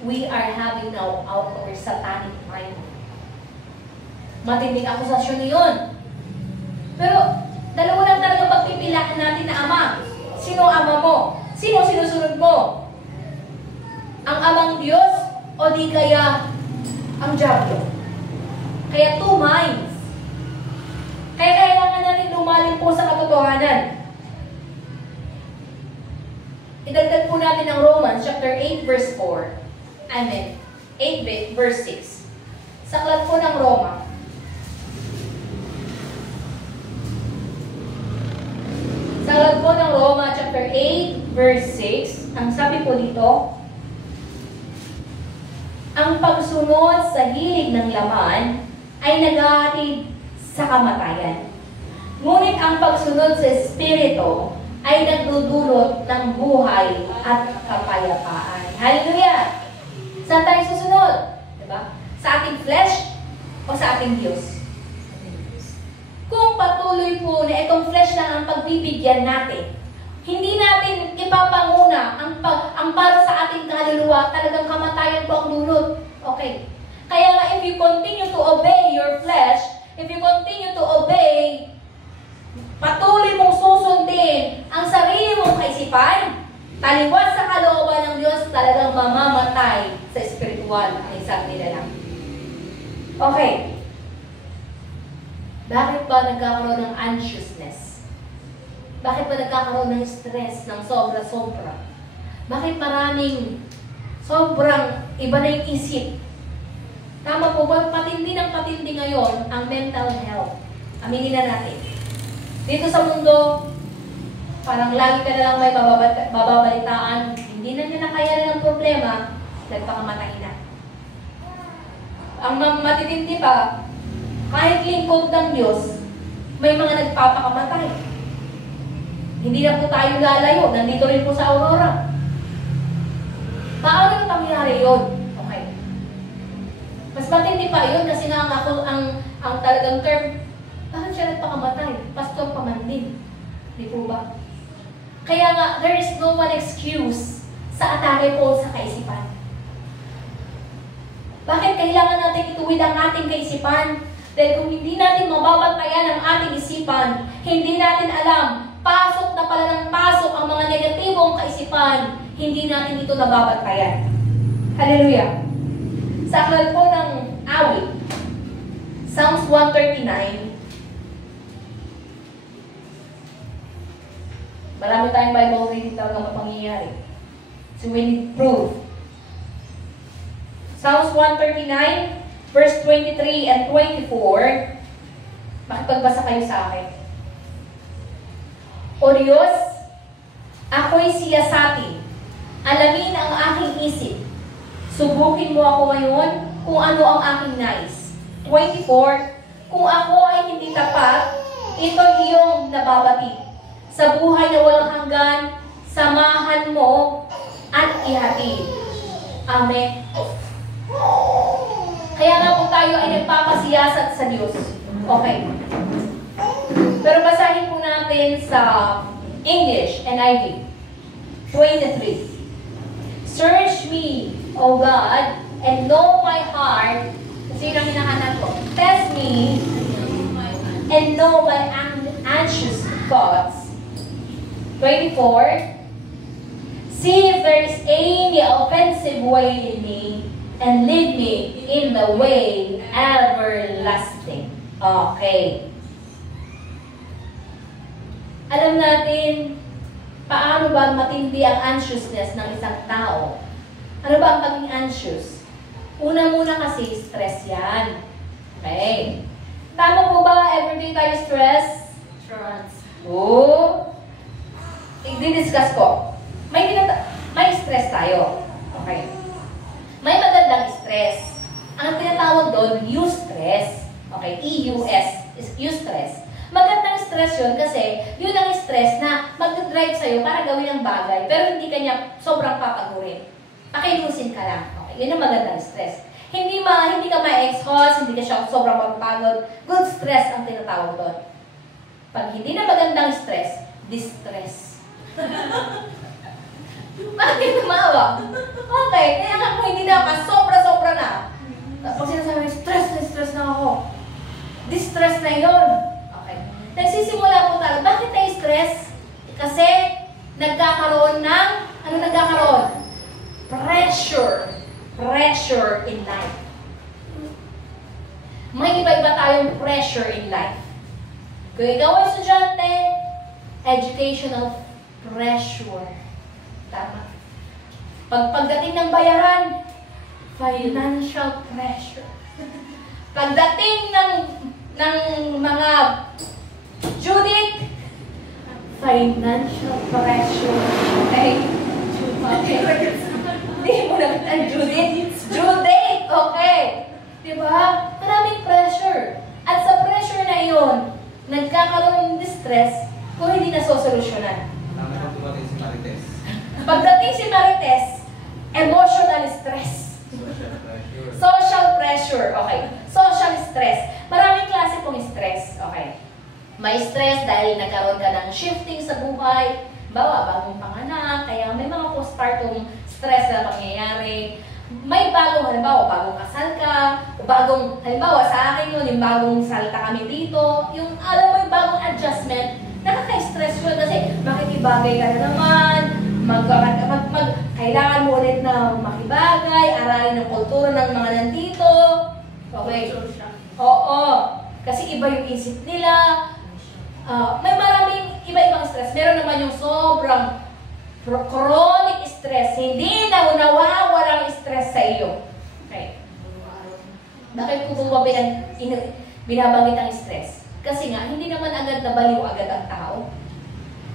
we are having now our satanic mind. Matinding akusasyon niyon. Pero, dalawa lang talaga pagpipilaan natin na ama. Sino ama mo? Sino sinusunod mo? Ang amang Diyos o di kaya ang Diablo? Kaya two minds. Kaya kailangan natin lumalim po sa katotohanan. Idagdag po natin ang Romans chapter 8 verse 4. 8 verse 6. Sa aklat po ng Roma. Sa aklat po ng Roma chapter 8 verse 6, ang sabi po dito, ang pagsunod sa hilig ng laman ay naghahatid sa kamatayan. Ngunit ang pagsunod sa Espiritu ay nagdudulot ng buhay at kapayapaan. Hallelujah! Saan tayo susunod? Diba? Sa ating flesh o sa ating Diyos? Kung patuloy po na itong flesh lang ang pagbibigyan natin, hindi natin ipapanguna ang para sa ating kaluluwa, talagang kamatayan po ang dulot. Okay. Kaya nga, if you continue to obey your flesh, if you continue to obey, patuloy mong susundin ang sarili mong kaisipan, taliwas sa kalooban ng Diyos, talagang mamamatay sa spiritual ang isang nilalang. Okay. Bakit ba nagkakaroon ng anxiousness? Bakit ba nagkakaroon ng stress, ng sobra-sobra? Bakit maraming sobrang iba na yung isip? Tama po ba? Patindi ng patindi ngayon ang mental health. Aminin na natin. Dito sa mundo, parang lagi ka na lang may bababalitaan. Hindi na niya nakayanan ng problema, nagpakamatay na. Ang matitindi pa, kahit lingkod ng Diyos, may mga nagpapakamatay. Hindi na po tayo lalayo. Nandito rin po sa Aurora. Paano yung pangyari yun? Okay. Mas matindi pa yun kasi nga ang talagang term, bakit siya nagpakamatay? Pastor pa man din. Di po ba? Kaya nga, there is no one excuse sa atake po sa kaisipan. Bakit kailangan natin ituwid ang ating kaisipan? Dahil kung hindi natin mababantayan ang ating isipan, hindi natin alam, pasok na pala ng pasok ang mga negatibong kaisipan, hindi natin ito nababantayan. Hallelujah! Sa akal po ng awit, Psalms 139, marami tayong Bible reading talaga mapangyayari. So we need proof. Psalms 139, verse 23 and 24. Makipagbasa kayo sa akin. O Diyos, ako'y siyasatin. Alamin ang aking isip. Subukin mo ako ngayon kung ano ang aking nais. 24. Kung ako ay hindi tapat, ito'y iyong nababatid. Sa buhay na walang hanggan, samahan mo at ihatid. Amen. Kaya nga po tayo ay nagpapasiyasat sa Diyos. Okay. Pero basahin po natin sa English, NIV. 23. Search me, O God, and know my heart. Kasi yun ang hinahanap ko. Test me, and know my anxious thoughts. 24. See if there is any offensive way in me, and lead me in the way everlasting. Okay. Alam natin, paano ba matindi ang anxiousness ng isang tao? Ano ba ang pagiging anxious? Una-muna kasi, stress yan. Okay. Tama po ba, everyday tayo stress? Oo. I-discuss ko. May stress tayo. Okay. May magandang stress. Ang tinatawag doon, eustress. Okay, E-U-S is eustress. Magandang stress yun kasi yun ang stress na mag-drive sa'yo para gawin ang bagay pero hindi kanya sobrang papagurin. Pakilusin ka lang. Okay, yun ang magandang stress. Hindi ka ma-exhaust, hindi ka siya sobrang magpagod. Good stress ang tinatawag doon. Pag hindi na magandang stress, distress. Bakit tumawa? Okay, kaya nga kung hindi na sobra-sobra na. Pag sinasabi, stress na ako. Distress na yun. Okay. Nagsisimula po tayo. Bakit tayo stress? Kasi nagkakaroon ng, ano nagkakaroon? Pressure. Pressure in life. May iba-iba tayong pressure in life. Kung ikaw ay estudyante, educational pressure. Tama. Pagdating ng bayaran, financial pressure. Pagdating ng mga due date, financial pressure. Okay? Okay. Hindi mo na ang due date. Due date. Okay. Diba? Maraming pressure. At sa pressure na iyon, nagkakaroon ng distress kung hindi na sosolusyonan. Tama na dumating si Marites. Pagdating si Marites, emotional stress. Social pressure. Okay. Social stress. Maraming klase pong stress. Okay. May stress dahil nagkaroon ka ng shifting sa buhay. Bawa, bagong panganak. Kaya may mga postpartum stress na pangyayari. May bagong, halimbawa, bagong kasal ka. Bagong, halimbawa, sa akin yun, yung bagong salta kami dito. Yung, alam mo, yung bagong adjustment. Nakaka-stress yun kasi makikibagay ka na naman. Kailangan mo ulit na makibagay, aralin ng kultura ng mga nandito. Okay. Oo. Kasi iba yung isip nila. May maraming iba-ibang stress. Meron naman yung sobrang chronic stress. Hindi na nawawalang stress sa iyo. Okay. Bakit ko bumabi binabanggit ang stress? Kasi nga, hindi naman agad nabaliw agad ang tao.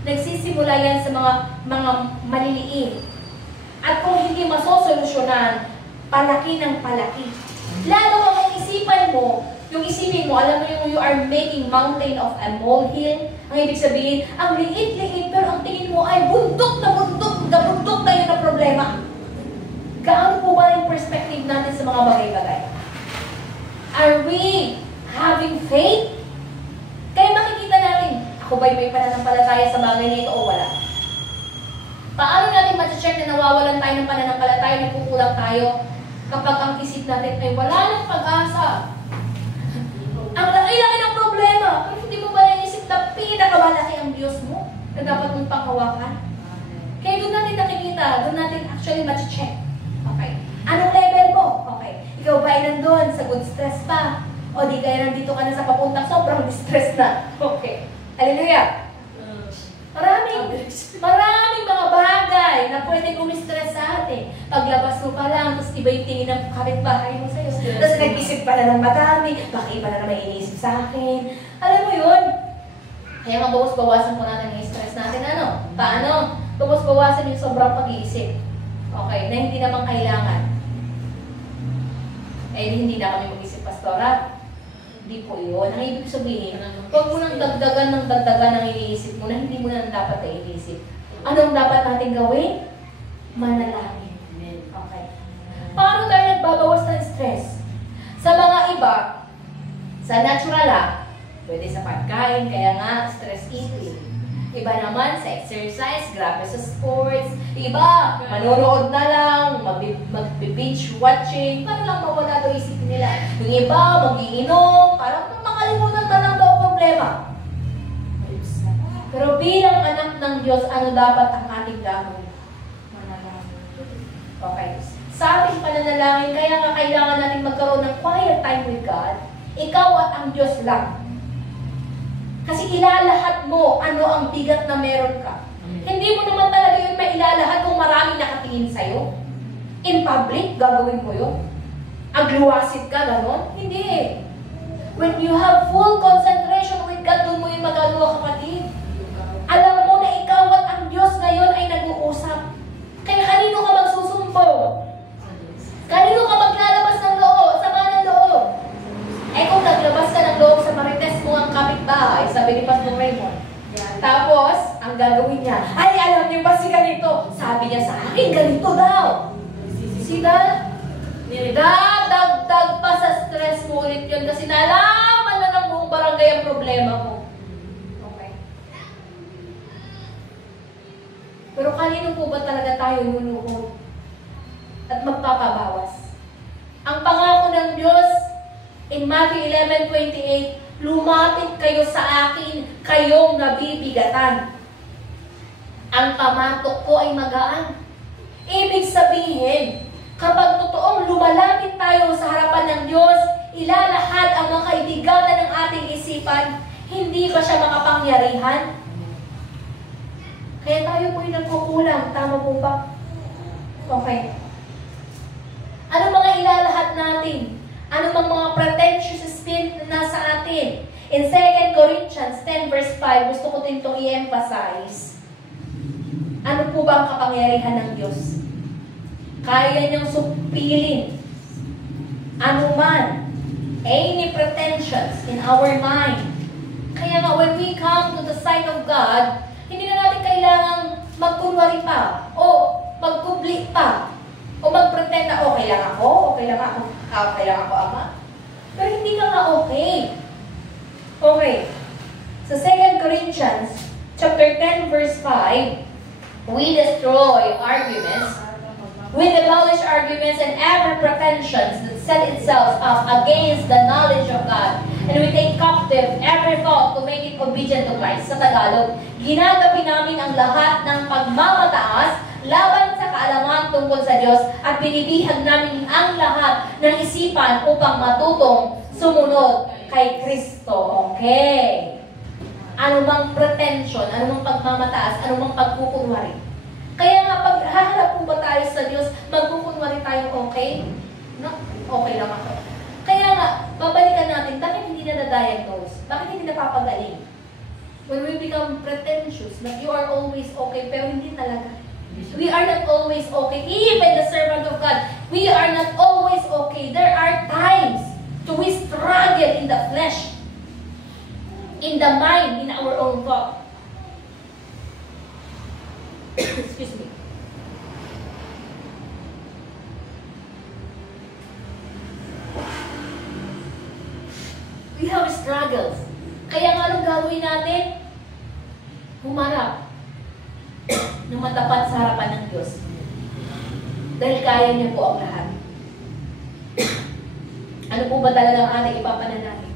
Nagsisimula yan sa mga maliliit. At kung hindi masosolusyonan, palaki ng palaki. Lalo kung isipan mo, yung isipin mo, alam mo yung you are making mountain of a molehill. Ang ibig sabihin, ang liit-liit, pero ang tingin mo ay bundok na yun na problema. Gaano po ba yung perspective natin sa mga bagay-bagay? Are we having faith? Kaya makikita natin, ako ba'y may pananampalataya sa bagay na ito o wala? Paano natin ma-check na nawawalan tayo ng pananampalataya, nagkukulang tayo, kapag ang isip natin ay wala ng pag-asa? Ang laki-laki ng problema, pero hindi mo ba naisip na pinakamalaki ang Diyos mo na dapat mong panghawakan? Kaya doon natin nakikita, doon natin actually ma-check. Okay. Anong level mo? Okay. Ikaw ba ay nandun sa good stress pa? O di kaya nandito ka na sa papuntang sobrang distress na? Okay. Hallelujah! Maraming mga bagay na pwede kumistress sa atin. Paglabas mo pa lang, tapos iba yung tingin ng kapitbahay mo sa'yo. Tapos nag-isip pa na ng madami, baka iba na naman iniisip sa akin. Alam mo yun? Kaya mabawas-bawasan po natin yung stress natin. Ano? Paano? Bawas-bawasan yung sobrang pag-iisip. Okay, na hindi naman kailangan. Hindi na kami mag-isip, Pastora. Hindi po yun. Ang ibig sabihin, huwag mo nang dagdagan ang iniisip mo na hindi mo na dapat na iniisip. Anong dapat natin gawin? Manalangin. Okay. Paano tayo nagbabawas ng stress? Sa mga iba, sa natural pwede sa pagkain, kaya nga stress eating. Iba naman sa exercise, grabe sa sports. Iba, manonood na lang, mag-beach watching, para lang mawala daw isipin nila. Yung iba, mag-iinom, parang makalimutan na lang daw ang problema. Pero bilang anak ng Diyos, ano dapat ang ating gagawin? Manalangin. Okay. Sa ating pananalangin, kaya nga kailangan natin magkaroon ng quiet time with God. Ikaw at ang Diyos lang. Kasi ilalahat mo ano ang bigat na meron ka. Hindi mo naman talaga yun mailalahat kung maraming nakatingin sa'yo. In public, gagawin mo yun. Agluwasit ka, gano'n? Hindi. When you have full concentration with God, doon mo yun magagawa, kapatid. Alam mo na ikaw at ang Diyos ngayon ay nag-uusap. Kaya kanino ka magsusumbong? Kanino ka maglalabas ng loob, sama ng loob? Kung naglabas ka ng loob sa marites mo ang kapitbahay, sabi ni Pastor Raymond. Tapos, ang gagawin niya, ay, alam niyo ba si ganito? Sabi niya sa akin, ganito daw. Dadagdag pa sa stress mo ulit yun kasi nalaman na ng buong barangay ang problema mo. Okay. Pero kanino po ba talaga tayo luluhod at magpapabawas? Ang pangako ng Diyos, in Matthew 11:28, lumapit kayo sa akin, kayong nabibigatan. Ang pamatok ko ay magaan. Ibig sabihin, kapag totoong lumalapit tayo sa harapan ng Diyos, ilalahad ang mga kaibigatan ng ating isipan, hindi ba siya makapangyarihan? Kaya tayo po yung nagkukulang. Tama po ba? Okay. Ano mga ilalahat natin? Ano bang mga pretentious spirit na nasa atin? In 2 Corinthians 10 verse 5, gusto ko din itong i-emphasize. Ano po ba ang kapangyarihan ng Diyos? Kaya niyang supilin anuman, any pretensions in our mind. Kaya nga, when we come to the sight of God, hindi na natin kailangang magkunwari pa, o magkubli pa, o magpretend na, okay lang ako, Ama. Pero hindi ka nga okay. Okay. Sa 2 Corinthians chapter 10 verse 5, we destroy arguments, we demolish arguments and every pretensions that set itself up against the knowledge of God. And we take captive every thought to make it obedient to Christ. Sa Tagalog, ginagabi namin ang lahat ng pagmamataas laban sa kaalaman tungkol sa Diyos at binibihag namin ang lahat ng isipan upang matutong sumunod kay Kristo. Okay. Anumang pretension, anumang pagmamataas, anumang pagkukunwari. Kaya nga, pag haharap po ba tayo sa Diyos, magkukunwari tayo okay? No? Okay lang ako. Kaya nga, babalikan natin, bakit hindi na na-diagnose? Bakit hindi napapagaling? When we become pretentious, that you are always okay, pero hindi talaga. We are not always okay. Even the servant of God, we are not always okay. There are times to we struggle in the flesh, in the mind, in our own thought. Excuse me. We have struggles. Kaya nga anong gagawin natin? Humarap ng matapat sa harapan ng Diyos. Dahil kaya niya po ang lahat. Ano po ba talaga ang ating ipapanalangin?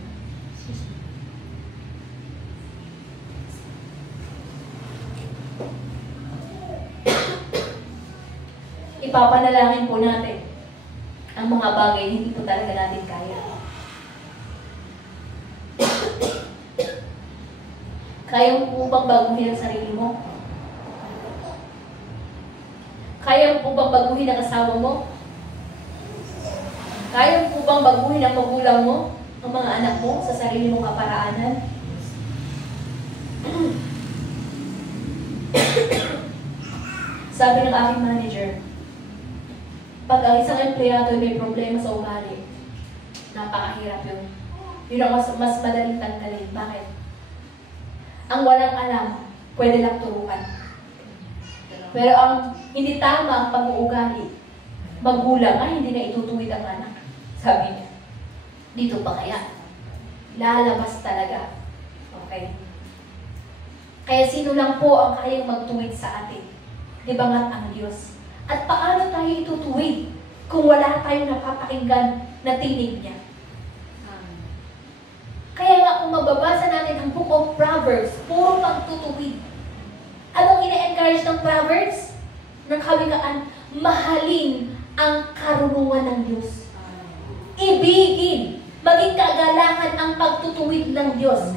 Ipapanalangin po natin ang mga bagay na hindi po talaga natin kaya. Kaya mo po bang baguhin ang sarili mo? Kaya mo po bang baguhin ang asawa mo? Kaya mo po bang baguhin ang magulang mo? Ang mga anak mo sa sarili mong kaparaanan? Sabi ng aking manager, pag ang isang empleyado ay may problema sa ugali, napakahirap yun. Yun ang mas madaling tanggalin. Bakit? Ang walang alam, pwede lang turuan. Pero ang hindi tama ang pag-uugali, magulang ay hindi na itutuwid ang anak. Sabi niya, dito pa kaya? Lalabas talaga. Okay? Kaya sino lang po ang kayang magtuwid sa atin? Di ba nga ang Diyos? At paano tayo itutuwid kung wala tayong napapakinggan na tinig niya? Kaya nga kung mababasa natin ang Book of Proverbs, puro pagtutuwid. Anong ina-encourage ng Proverbs? Ng kawikaan, mahalin ang karunungan ng Diyos. Ibigin, maging kagalakan ang pagtutuwid ng Diyos.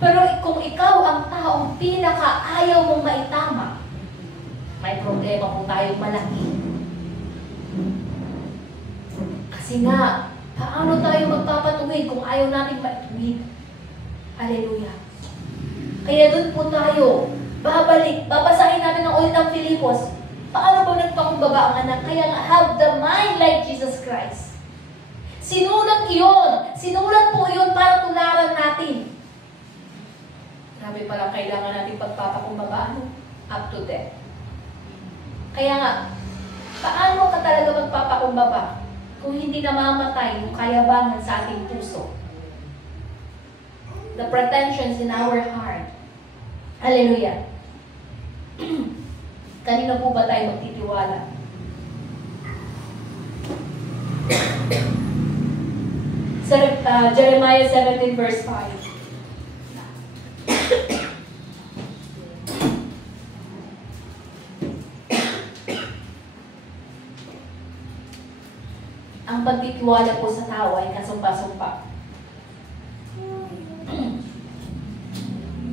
Pero kung ikaw ang taong pinaka-ayaw mong maitama, may problema po tayong malaki. Kasi nga, paano tayo magpapatuwid kung ayaw natin maituwid? Hallelujah. Kaya doon po tayo, babalik, babasahin natin ang ulit ng Filipos. Paano ba nagpakumbaba ang anak? Kaya nga, have the mind like Jesus Christ. Sinulat iyon. Sinulat po iyon para tularan natin. Grabe pala kailangan natin pagpapakumbaba. Up to death. Kaya nga, paano ka talaga magpapakumbaba kung hindi namamatay yung kayabangan sa ating puso? The pretensions in our heart. Hallelujah. Kanino po ba tayo magtitiwala? Sa Jeremiah 17 verse 5. Ang pagtitiwala po sa tao ay kasumpa-sumpa.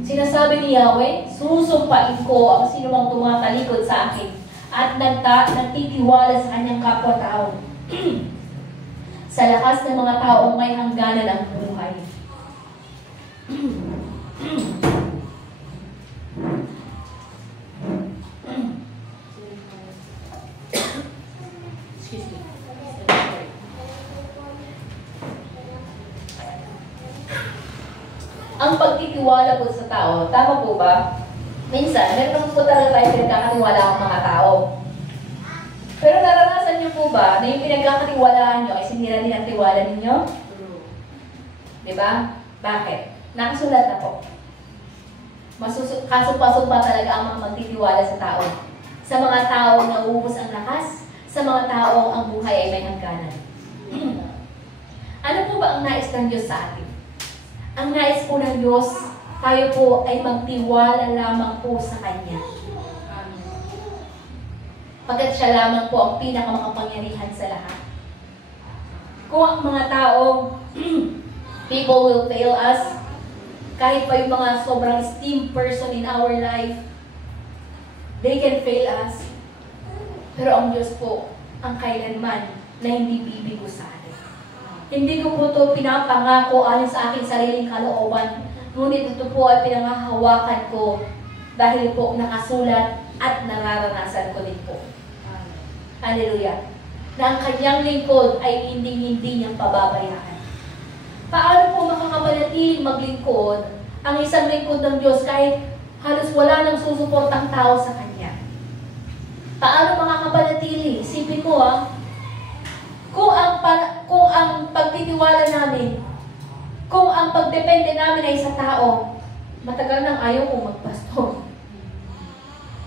Sinasabi ni Yahweh, susumpain ko ang sinumang tumatalikod sa akin at nagtitiwala sa kanyang kapwa-tao. Sa lakas ng mga taong may hangganan ang buhay. Excuse me. Ang pagtitiwala po sa tao, tama po ba? Minsan, meron po talaga tayo pinagkakatiwala ang mga tao. Pero naranasan niyo po ba na yung pinagkakatiwalaan niyo ay sinira din ang tiwala ninyo? Diba? Bakit? Nakasulat na po. Kasumpa-sumpa talaga ang mga magtitiwala sa tao. Sa mga taong nauubos ang lakas, sa mga taong ang buhay ay may hangganan. Ano po ba ang nais ng Diyos sa atin? Ang nais po ng Diyos, tayo po ay magtiwala lamang po sa Kanya. Pagkat siya lamang po ang pinakamakapangyarihan sa lahat. Kung ang mga tao, people will fail us, kahit pa yung mga sobrang esteemed person in our life, they can fail us. Pero ang Diyos po, ang kailanman na hindi bibigo sa atin. Hindi ko po ito pinapangako ayon sa aking sariling kalooban. Ngunit ito po ay pinangahawakan ko dahil po nakasulat at nararanasan ko din po. Hallelujah. Na ang kanyang lingkod ay hindi niyang pababayaan. Paano po makakapanatiling maglingkod ang isang lingkod ng Diyos kahit halos wala nang susuportang tao sa Kanya? Paano makakapanatili? Isipin mo kung ang pagtitiwala namin, kung ang pagdepende namin ay sa tao, matagal nang ayaw kong magpastor.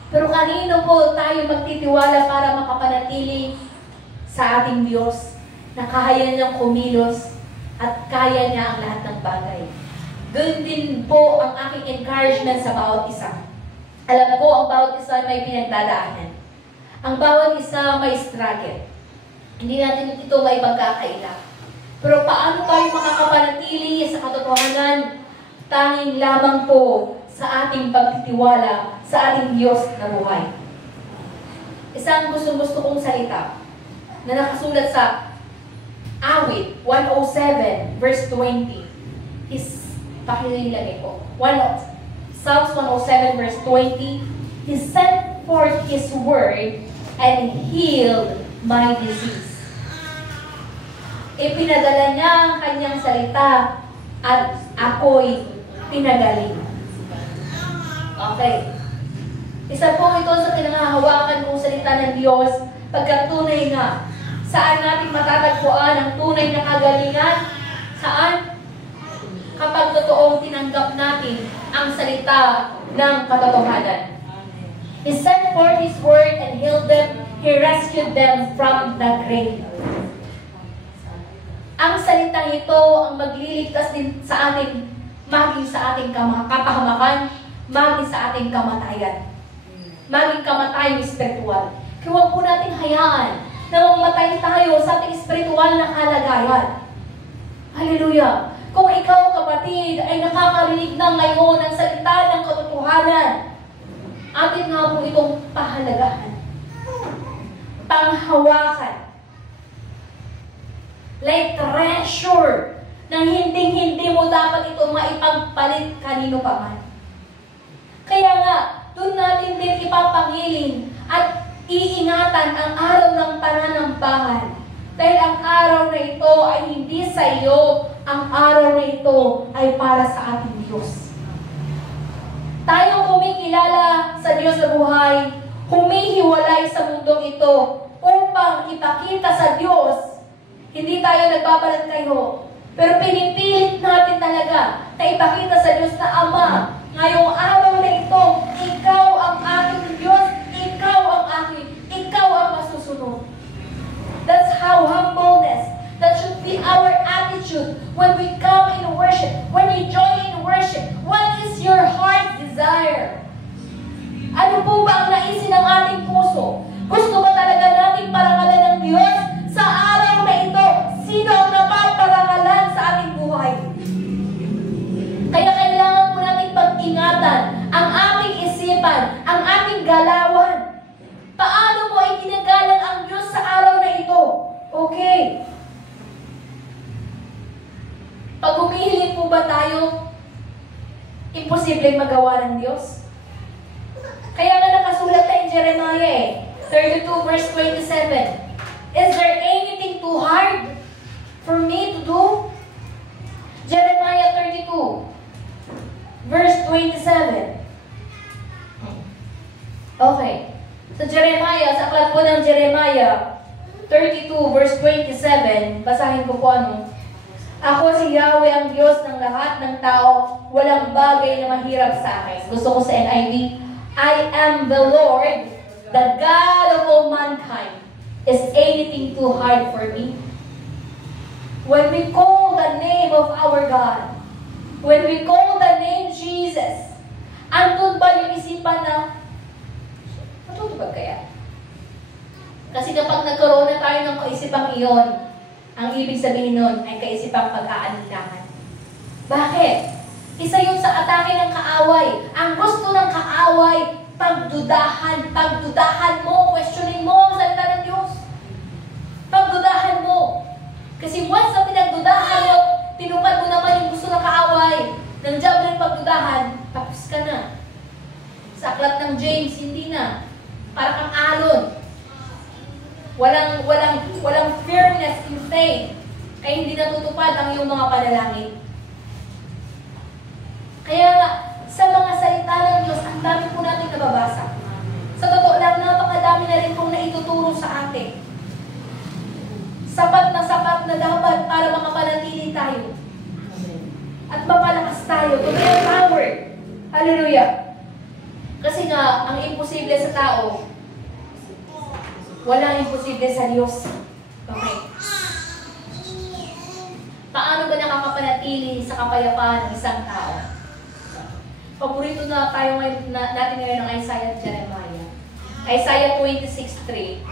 Pero kanino po tayo magtitiwala para makapanatili sa ating Diyos na kaya niyang kumilos at kaya niya ang lahat ng bagay? Ganoon din po ang aking encouragement sa bawat isa. Alam ko ang bawat isa may pinagdadaanan. Ang bawat isa may struggle. Hindi natin ito may pagkakaila. Pero paano tayo makakapanatili sa katotohanan? Tanging lamang po sa ating pagtitiwala sa ating Diyos na buhay. Isang gustong-gusto kong salita na nakasulat sa Awit 107 verse 20 is pakilagay ko. Psalms 107 verse 20, He sent forth His word and healed my disease. Ipinadala niya ang kanyang salita at ako'y pinagaling. Okay. Isa po ito sa pinangahawakan kong salita ng Diyos pagkatunay nga. Saan natin matatagpuan ang tunay na kagalingan? Saan? Kapag totoong tinanggap natin ang salita ng katotohanan. He sent forth His word and healed them. He rescued them from the grave. Ang salitang ito ang magliligtas din sa atin, maging sa ating kapahamakan, maging sa ating kamatayan. Maging kamatayan espiritual. Kaya huwag po natin hayaan na mamatay tayo sa ating espiritual na kalagayan. Hallelujah! Kung ikaw, kapatid, ay nakakarinig na ngayon ng salita ng katotohanan, atin nga po itong pahalagahan, panghawakan, like treasure, nang hindi mo dapat ito maipagpalit kanino pa man. Kaya nga, doon natin din ipapangiling at iingatan ang araw ng pananambahan. Dahil ang araw na ito ay hindi sa iyo, ang araw na ito ay para sa ating Diyos. Tayong kumikilala sa Diyos na buhay, humihiwalay sa mundong ito upang ipakita sa Diyos. Hindi tayo nagbabalat kayo, pero pinipilit natin talaga na ipakita sa Diyos na Ama, ngayong araw na ito, ikaw ang aking Diyos, ikaw ang masusunod. That's how humbleness, that should be our attitude when we come in worship, when we join in worship. What is your heart desire? Ano po ba ang naisin ng ating puso? Gusto ba talaga nating parangalan ng Diyos sa araw na ito? Sino ang napaparangalan sa ating buhay? Kaya kailangan po nating pag-ingatan ang ating isipan, ang ating galawan. Paano mo ay ginagalang ang Diyos sa araw na ito? Okay. Pag humihiling po ba tayo, imposibleng magawa ng Diyos? Kaya nga nakasulat na in Jeremiah 32 verse 27. Is there anything too hard for me to do? Jeremiah 32 verse 27. Okay. Sa Jeremiah, sa aklat po ng Jeremiah 32 verse 27, basahin ko po ano. Ako si Yahweh ang Diyos ng lahat ng tao, walang bagay na mahirap sa akin. Gusto ko sa NIV, I am the Lord, the God of all mankind. Is anything too hard for me? When we call the name of our God, when we call the name Jesus, andun ba yung isipan na matutubag kaya? Kasi kapag nagkaroon na tayo ng kaisipang iyon, ang ibig sabihin nun ay kaisipang pag-aanilangan. Bakit? Isa yun sa atake ng kaaway. Ang gusto ng kaaway, pagdudahan mo, questioning mo ang salita ng Diyos. Pagdudahan mo. Kasi once na pinagdudahan Ng Diablo yung pagdudahan, tapos ka na. Sa aklat ng James, hindi na. Para kang alon. Walang firmness in faith. Kaya hindi natutupad ang iyong mga panalangin. Kaya nga, sa mga salita ng Diyos, ang dami po natin nababasa. Sa totoo lang, napakadami na rin pong naituturo sa atin. Sapat na dapat para makapanatili tayo. At mapalakas tayo to be empowered. Hallelujah. Kasi nga, ang imposible sa tao, walang imposible sa Diyos. Okay. Paano ba nakakapanatili sa kapayapaan ng isang tao? Paborito na tayo natin ngayon ng Isaiah at Jeremiah. Isaiah 26:3.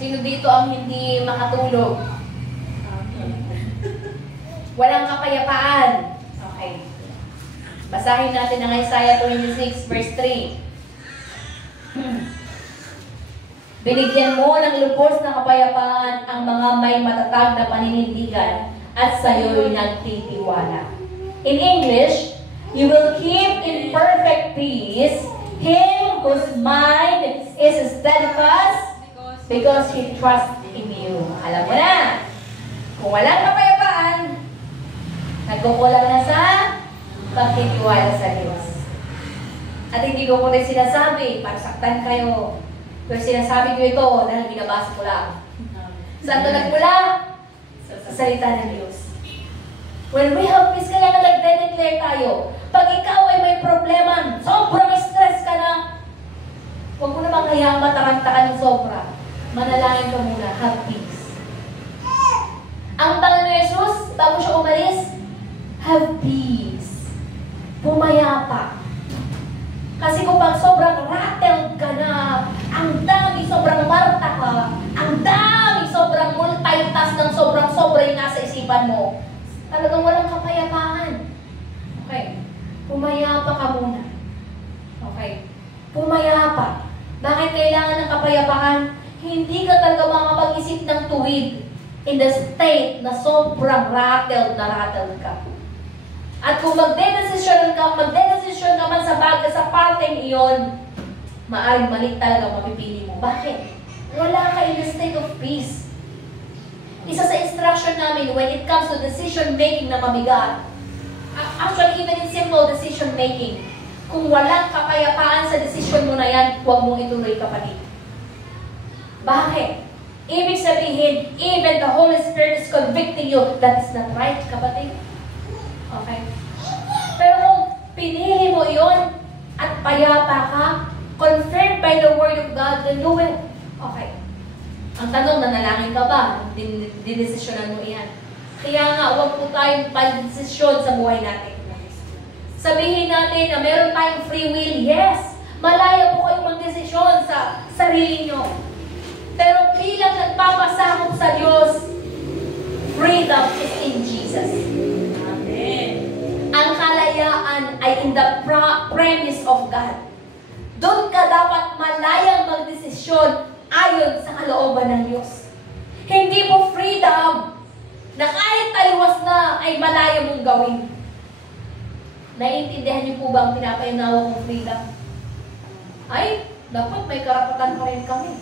Sino dito ang hindi makatulog? Walang kapayapaan. Okay. Basahin natin ang Isaiah 26 verse 3. Binigyan mo ng lubos na kapayapaan ang mga may matatag na paninindigan at sa'yo'y nagtitiwala. In English, you will keep in perfect peace him whose mind is steadfast because he trusts in you. Alam mo na, kung walang kapayapaan, nagkukulang na sa pagtitiwala sa Diyos. At hindi ko po rin sinasabi para saktan kayo. Pero sinasabi ko ito dahil binabasa ko lang. Saan ito nagmula? Sa salita ng Diyos. When we have peace, kaya na nagde-declare tayo. Pag ikaw ay may problema, sobrang stress ka na, huwag mo namang hayang mataranta ka ng sobra. Manalangin ka muna, have peace. Ang tanong ni Jesus, bago siya umalis, have peace. Pumayapa. Kasi kung pag sobrang rattled ka na, ang dami sobrang marta ka, ang dami sobrang multitask ng sobrang-sobra yung nasa isipan mo, talagang walang kapayapaan. Okay. Pumayapa ka muna. Okay. Pumayapa. Bakit kailangan ng kapayapaan? Hindi ka talaga makapag-isip ng tuwid in the state na sobrang rattled ka. At kung magdedesisyon ka man sa bagay sa parteng iyon, maaaring mali talaga mapipili mo. Bakit? Wala ka in the state of peace. Isa sa instruction namin when it comes to decision making na mabigat, actually even in simple decision making, kung walang kapayapaan sa decision mo na yan, huwag mong ituloy, kapatid. Bakit? Ibig sabihin, even the Holy Spirit is convicting you, that is not right, kapatid. Okay? Pero kung pinili mo yon at payapa ka, confirmed by the Word of God, then do it. Okay. Ang tanong, nanalangin ka ba? Dinesisyonan mo iyan. Kaya nga, huwag po tayong pag-desisyon sa buhay natin. Sabihin natin na meron tayong free will. Yes! Malaya po kayong mag-desisyon sa sarili nyo. Pero bilang nagpapasakop sa Diyos, freedom is in Jesus. Amen. Ang kalayaan ay in the premise of God. Doon ka dapat malayang magdesisyon ayon sa kalooban ng Diyos. Hindi po freedom na kahit taliwas na ay malaya mong gawin. Naiintindihan niyo po ba ang pinapayunawa kong freedom? Ay, dapat may karapatan pa rin kami.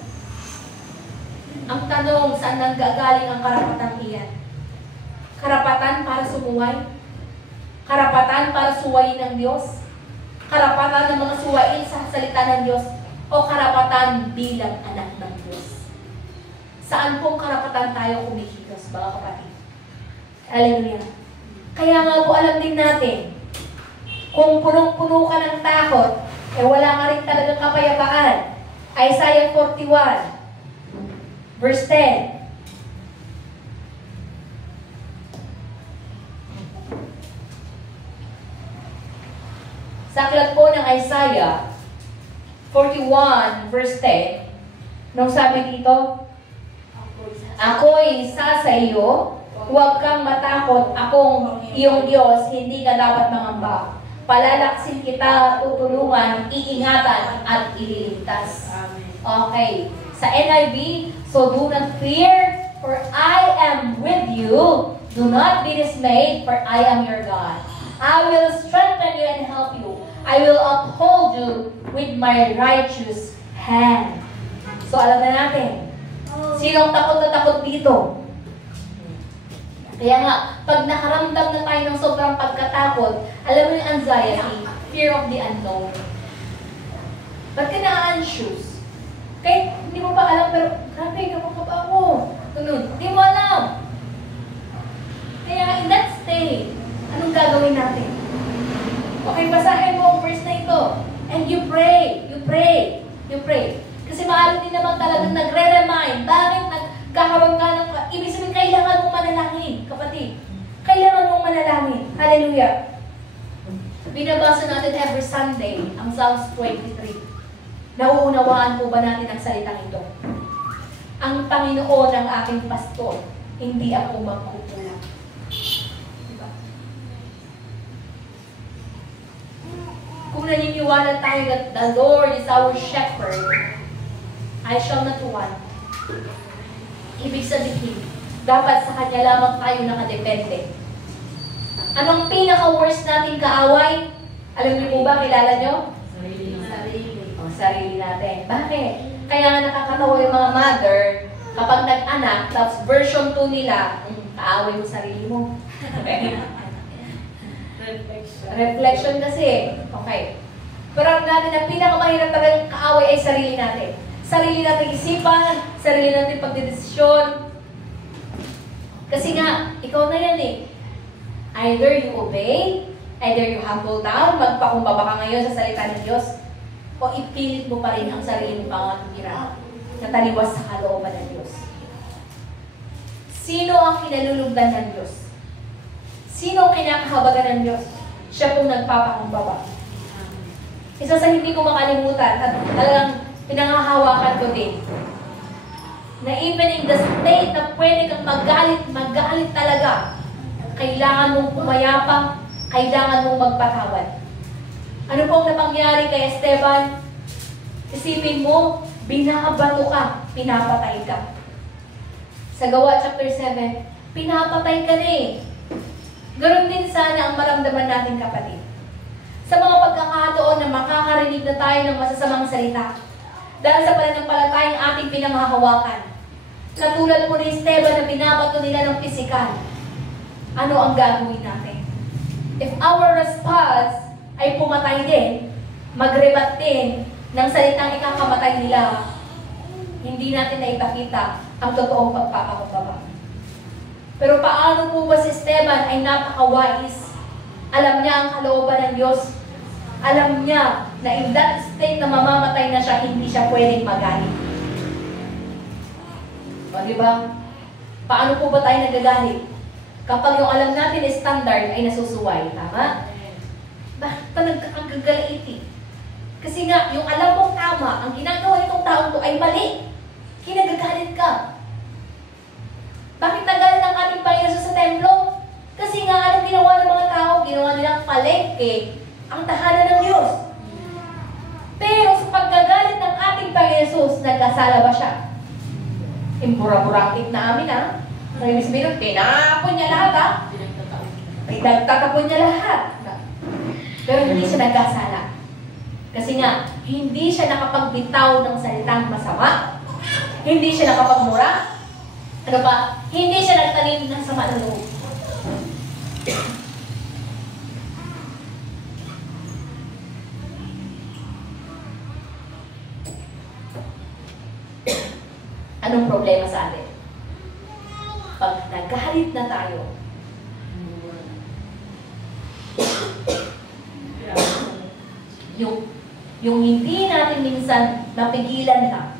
Ang tanong, saan nanggagaling ang karapatan iyan? Karapatan para sumuway? Karapatan para suwayin ng Diyos? Karapatan ng mga suwain sa salita ng Diyos? O karapatan bilang anak ng Diyos? Saan pong karapatan tayo kumikilos, mga kapatid? Hallelujah. Kaya nga po alam din natin, kung punong-puno ka ng takot, eh wala ka rin talagang kapayapaan. Isaiah 41, verse 10. Sa aklat po ng Isaiah 41, verse 10, nung sabi dito, ako'y isa sa iyo, huwag kang matakot, akong iyong Diyos, hindi ka dapat mangamba. Palalaksin kita, tutulungan, iingatan, at ililigtas. Okay. Sa NIV, so do not fear, for I am with you. Do not be dismayed, for I am your God. I will strengthen you and help you. I will uphold you with my righteous hand. So alam na natin, sinong takot na takot dito? Kaya nga, pag nakaramdam na tayo ng sobrang pagkatakot, alam mo yung anxiety, fear of the unknown. Ba't ka na-anxious? Kahit hindi mo pa alam, pero grabe, kapag ako. Ganun, hindi mo alam. Kaya in that state, anong gagawin natin? Okay, basahin mo ang verse na ito. And you pray, you pray, you pray. Kasi maaari din naman talagang nagre-remind. Bakit nagkakaroon ka ng... Ibig sabihin, kailangan mong manalangin, kapatid. Kailangan mong manalangin. Hallelujah. Binabasa natin every Sunday ang Psalms 23. Nauunawaan po ba natin ang salitang ito? Ang Panginoon ang aking pastor, hindi ako magkukulang. Diba? Kung naniniwala tayo that the Lord is our shepherd, I shall not want. Ibig sabihin, dapat sa Kanya lamang tayo nakadepende. Anong pinaka-worst nating kaaway? Alam niyo po ba, kilala niyo? Sarili natin. Bakit? Kaya nga nakakatawa yung mga mother, kapag nag-anak, tapos version 2 nila, kaaway mo sarili mo. Okay? Reflection kasi. Okay. Pero ang natin, ang pinakamahirap talagang kaaway ay sarili natin. Sarili natin isipan, sarili natin pagdedesisyon. Kasi nga, ikaw na yan eh. Either you obey, either you humble down, magpakumbaba ka ngayon sa salita ng Diyos, o ipilit mo pa rin ang sarili mong pangatira na taliwas sa kalooban ng Diyos. Sino ang kinalulugdan ng Diyos? Sino ang kinakahabagan ng Diyos? Siya pong nagpapakumbaba. Isa sa hindi ko makalimutan at talagang pinangahawakan ko din, na even in the state na pwede kang magalit talaga, kailangan mong pumayapa, kailangan mong magpatawad. Ano pong napangyari kay Esteban? Isipin mo, binabato ka, pinapatay ka. Sa Gawa chapter 7, pinapatay ka na eh. Ganon din sana ang maramdaman natin, kapatid. Sa mga pagkakataon na makakarinig na tayo ng masasamang salita, dahil sa pananampalatayang ating pinanghahawakan, katulad po ni Esteban na binabato nila ng pisikal, ano ang gagawin natin? If our response ay pumatay din, magrebat din ng salitang ikakamatay nila, hindi natin na ipakita ang totoong pagpapakumbaba. Pero paano po ba si Esteban ay napakawais? Alam niya ang kalooban ng Diyos. Alam niya na in that state na mamamatay na siya, hindi siya pwedeng magalit. O diba? Paano po ba tayo nagagalit? Kapag yung alam natin is standard ay nasusuway. Tama? Bakit pa nagkakagalaiti? Kasi nga, yung alam mong tama, ang ginagawa nitong taong to ay mali. Kinagagalit ka. Bakit nagalit ang ating Panginoon sa templo? Kasi nga, anong ginawa ng mga tao? Ginawa nilang palengke ang tahanan ng Diyos. Pero sa pagkagalit ng ating Panginoon, nagkasala ba siya? Imbura-burakit na amin, ha? Ibig sabihin, tinapon niya lahat, ha? Pinagtatapon niya lahat. Pero hindi siya nagkasala. Kasi nga, hindi siya nakapagbitaw ng salitang masama. Hindi siya nakapagmura. Ano pa? Hindi siya nagtanim ng sama ng loob. Anong problema sa atin? Pag nagalit na tayo, yung hindi natin minsan napigilan na,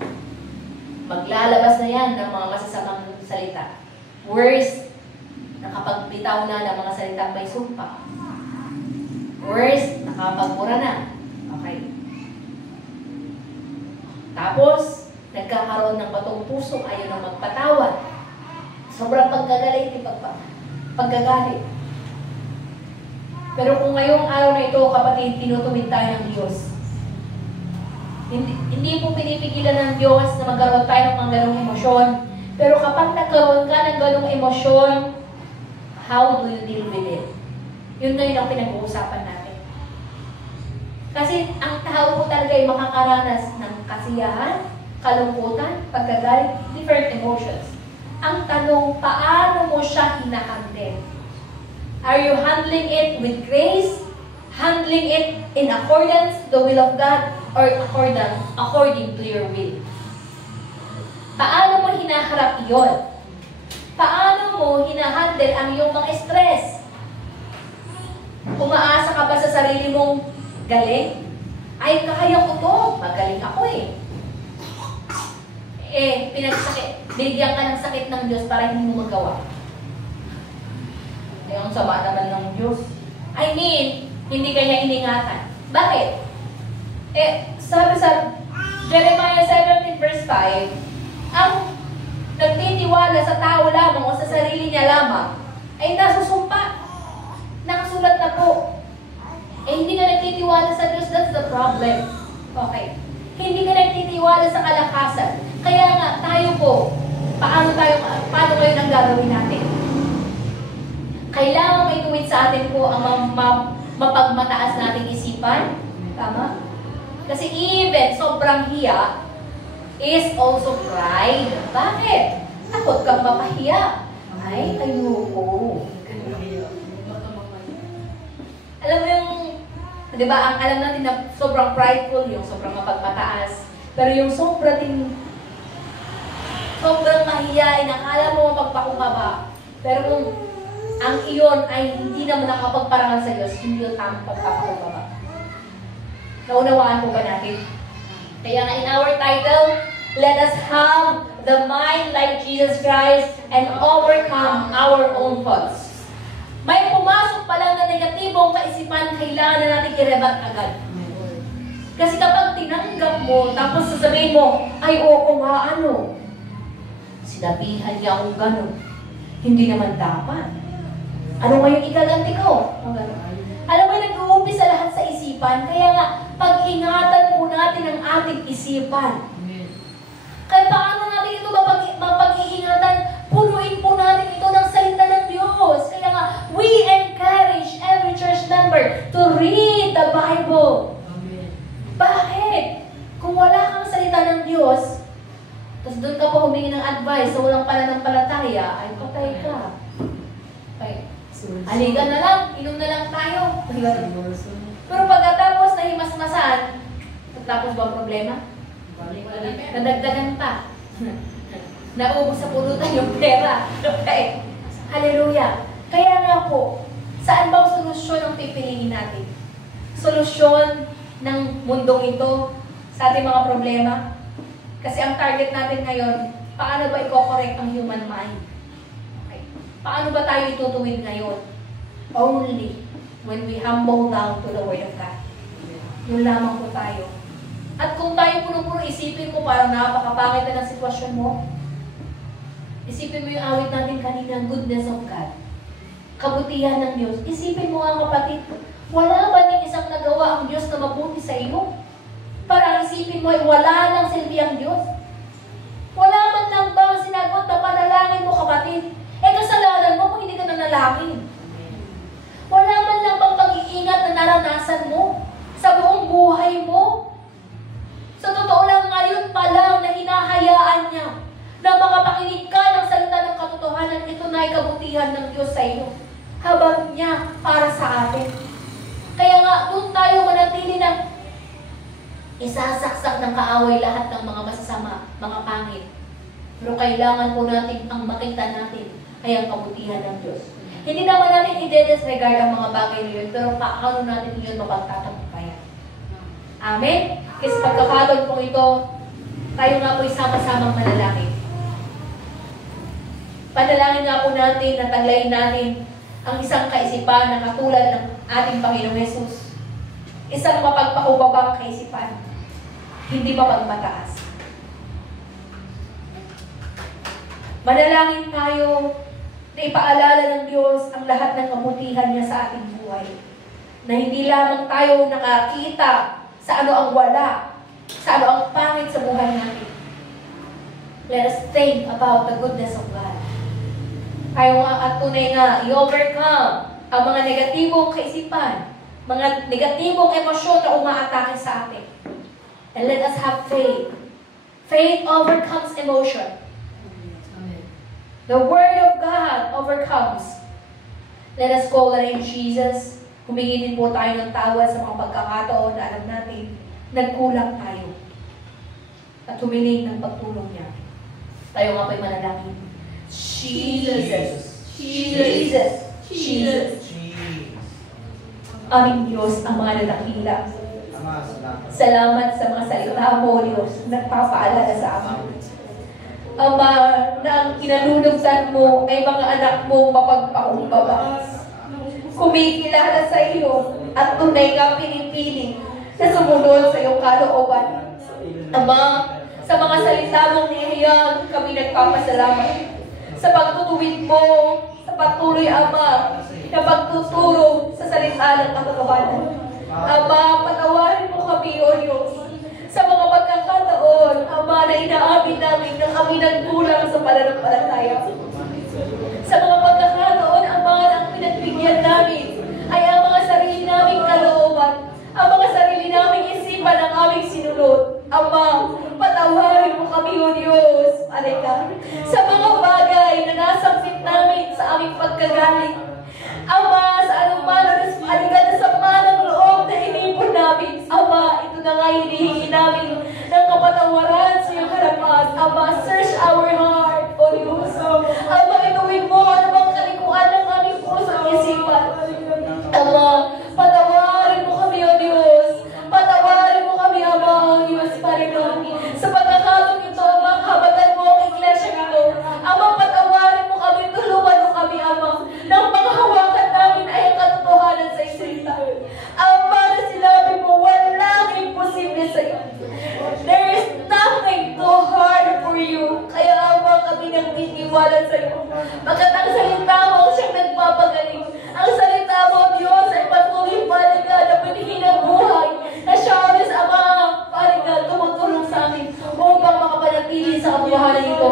maglalabas na yan ng mga masasamang salita. Worse, nakapagbitaw na ng mga salitang may sumpa. Worse, nakapagmura na. Okay. Tapos, nagkakaroon ng batong puso, ayaw na magpatawad. Sobrang pagkagalit, pagkagalit. Pero kung ngayong araw na ito, kapatid, tinutuwid tayo ng Diyos. Hindi po pinipigilan ng Diyos na magkaroon tayo ng mga ganong emosyon. Pero kapag nagkaroon ka ng ganong emosyon, how do you deal with it? Yun ngayon ang pinag-uusapan natin. Kasi ang tao po talaga ay makakaranas ng kasiyahan, kalungkutan, pagkagalit, different emotions. Ang tanong, paano mo siya hinahandle? Are you handling it with grace? Handling it in accordance to the will of God? Or according to your will? Paano mo hinaharap iyon? Paano mo hinahandle ang iyong mga stress? Umaasa ka ba sa sarili mong galing? Ay, kaya ko to. Magaling ako eh. Binigyan ka ng sakit ng Diyos para hindi mo magawa. Ay, ang sama naman ng Diyos. I mean, hindi kanya iningatan. Bakit? Sabi sa Jeremiah 17 verse 5, ang nagtitiwala sa tao lamang o sa sarili niya lamang ay nasusumpa. Nakasulat na po. Hindi ka nagtitiwala sa Diyos, that's the problem. Okay. Hindi ka nagtitiwala sa kalakasan. Kaya nga, tayo po, paano ngayon ang gagawin natin? Kailangan may tuwid sa atin po ang mapagmataas nating isipan. Tama? Kasi even sobrang hiya is also pride. Bakit? Takot kang mapahiya. Ay, ayoko. Alam mo yung, di ba, ang alam natin na sobrang prideful, yung sobrang mapagmataas. Pero yung sobrang mahiyain, akala mo mapagpakumbaba. Pero kung ang iyon ay hindi naman nakapagparangal sa Diyos, hindi yung tamang pagpapakumbaba. Naunawaan po ba natin? Kaya nga in our title, let us have the mind like Jesus Christ and overcome our own faults. May pumasok pa lang na negatibong kaisipan, kailangan na natin i-rebat agad. Kasi kapag tinanggap mo, tapos sasabihin mo, ay oo nga ano, sinabihan niya akong gano'n. Hindi naman dapat. Ano ngayong ikaganti ko? Alam mo, nag-uumpisa lahat sa isipan, kaya nga, pag-ingatan po natin ang ating isipan. Kaya paano natin ito mapag-iingatan? Punuin po natin ito ng salita ng Diyos. Kaya nga, we encourage every church member to read the Bible. Amen. Bakit? Kung wala kang salita ng Diyos, tapos doon ka pa humingi ng advice sa walang pananampalataya, ay patay ka. Okay. Aliga na lang, inom na lang tayo. Pero pagkatapos na himasmasan, tapos ba ang problema? Nadagdagan pa. Naubos sa pulutan yung pera. Okay. Hallelujah. Kaya nga po, saan bang solusyon ang pipiliin natin? Solusyon ng mundong ito sa ating mga problema? Kasi ang target natin ngayon, paano ba i-correct ang human mind? Okay. Paano ba tayo itutuwid ngayon? Only when we humble down to the Word of God. Yun lamang po tayo. At kung tayo puno-puno, isipin mo parang napakapangit na ng sitwasyon mo. Isipin mo yung awit natin kanina, goodness of God. Kabutihan ng Diyos. Isipin mo nga kapatid, wala ba ng isang nagawa ang Diyos na mabuti sa iyo? Para isipin mo, wala nang silbi ang Diyos. Wala man lang ba ang sinagot na panalangin mo kapatid? Kasalanan mo kung hindi ka nanalangin. Wala man lang bang pag-iingat na naranasan mo sa buong buhay mo? Sa totoo lang ngayon pa lang na hinahayaan niya na makapakinig ka ng salita ng katotohanan, ito na ay kabutihan ng Diyos sa iyo. Habang niya para sa atin. Kaya nga, doon tayo manatili na isasaksak ng kaaway lahat ng mga masasama, mga pangit. Pero kailangan po natin ang makita natin ay ang kabutihan ng Diyos. Hindi naman natin i-disregard ang mga bagay na yun, pero paano natin yun mapagtatagumpayan. Amen? Kasi pagkakataon po ito, tayo nga po sama-samang manalangin. Panalangin nga po natin na taglayin natin ang isang kaisipan na katulad ng ating Panginoong Jesus. Isang mapagpakubabang kaisipan, hindi mapagmataas. Manalangin tayo na ipaalala ng Diyos ang lahat ng kabutihan niya sa ating buhay. Na hindi lamang tayo nakakita sa ano ang wala, sa ano ang pangit sa buhay natin. Let us think about the goodness of God. Tayo nga at tunay nga, i-overcome ang mga negatibong kaisipan, mga negatibong emosyon na umaatake sa atin. And let us have faith. Faith overcomes emotion. The Word of God overcomes. Let us call the name Jesus. Humingi din po tayo ng tawad sa mga pagkakataon na alam natin, nagkulang tayo. At humiling ng pagtulong niya. Tayo nga po'y manalangin. Jesus. Jesus. Jesus. Aming Diyos, ang mga nadakila. Salamat sa mga salita mo, Diyos, nagpapaalala sa amin. Ama, na ang kinalulugsan mo ay mga anak mo mapagpakumbaba. Kumikilala sa iyo at tunay ka pinipili na sumunod sa iyong kalooban. Ama, sa mga salita mong nihayag, kami nagpapasalamat. Sa pagtutuwid mo, sa patuloy, Ama, na pagtuturo sa salita ng katotohanan. Ama, patawarin mo kami, O Diyos, sa mga pagkakataon, Ama, na inaamin namin na kami nagkulang sa pananampalataya. Sa mga pagkakataon, Ama, na ang pinagbigyan namin ay ang mga sarili naming kalooban, ang mga sarili naming isipan ang aming sinunod. Ama, patawarin mo kami, O Diyos, Alika, sa mga bagay na nasangkit namin sa aming pagkagaling. Ama, sa anuman alika na sa manang loob na inipon namin. Ama, ito na nga hinihingi namin ng kapatawaran sa iyong harapan. Ama, search our heart, O Diyos. Ama, ituwin mo ano bang kalikuan ng aming puso at isipan. Ama, patawarin mo kami, O Diyos. Patawarin mo kami, Ama, O Diyos, Panginoon. Sa pagkakataon ito, Ama, habatan mo ang iglesia ito. Ama, patawarin mo kami, tulungan mo kami, Ama, ng mga hawakan namin ay ang katotohanan sa isalita. Ama, na sinabi mo, walang imposible sa iyo. There is nothing too hard for you. Kaya, Ama, kami nagtitiwala sa iyo. Pagkat ang salita mo ang siyang nagpapagaling. Ang salita mo, Diyos, ay patuloy paliga na pinigin ng buhay. Na siya, Diyos, Ama, paliga, tumutulong sa amin upang makapanatili sa kabuhayan ito.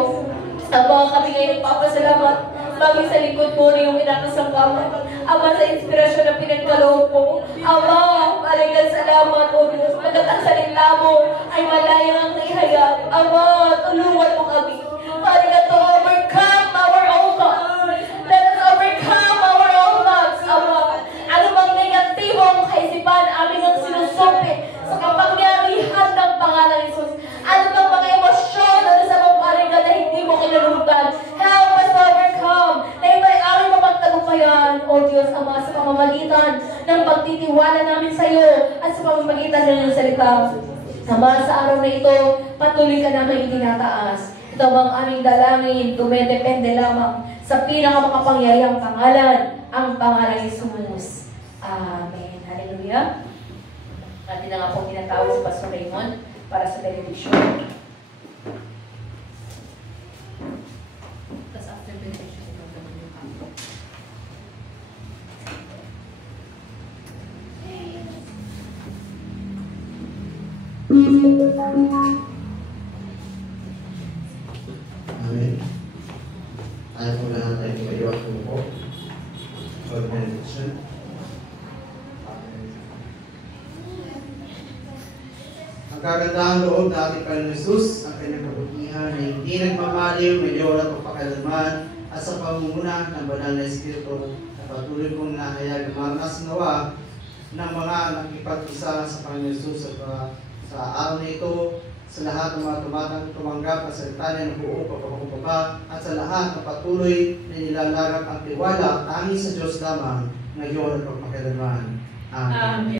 Ama, kami ngayon nagpapasalamat maging sa likod mo na yung inakasangkaman. Ama, sa inspirasyon na pinagkaloob mo. Ama, paligan salamat, O Diyos. Pagkat ang salita mo ay malayang naihayag. Ama, tulungan mo kami. Paligan to overcome our own thoughts. Let us overcome our own thoughts, Ama. Ano bang negatibong kaisipan aming ang sinusumpi sa kapangyarihan ng pangalan ni Jesus? Ano bang mga emosyon na sa mga paligan na hindi mo kinalulutan? Help us to overcome na ito ay aming mapagtagumpayan, O Diyos, Ama, sa pamamagitan ng pagtitiwala namin sa iyo at sa pamamagitan ng iyong salita. Ama, sa araw na ito, patuloy ka namin itinataas. Ito bang aming dalangin, dumedepende lamang sa pinakamakapangyarihang pangalan, ang pangalan ni Jesus. Amen. Hallelujah. Natin na nga po tinatawag si Pastor Raymond para sa benediction. Tapos after benediction, ito naman yung kanto. Amen. Tayo po lahat ay maiwag po for benediction. Ang kagandahang loob na ating Panginoon Jesus, ang kanyang kabutihan na hindi nagmamaliw, ngayon at pagpakailanman, at sa pamumuna ng banal na Espiritu, na patuloy kong nahayag marnas nawa ng mga nakipag-isa sa Panginoon Jesus sa araw na ito, sa lahat ng mga tumanggap na salita niya ng buong pagpapakumbaba, at sa lahat na patuloy na nilalagak ang tiwala tanging sa Diyos lamang, ngayon at pagpakailanman. Amen.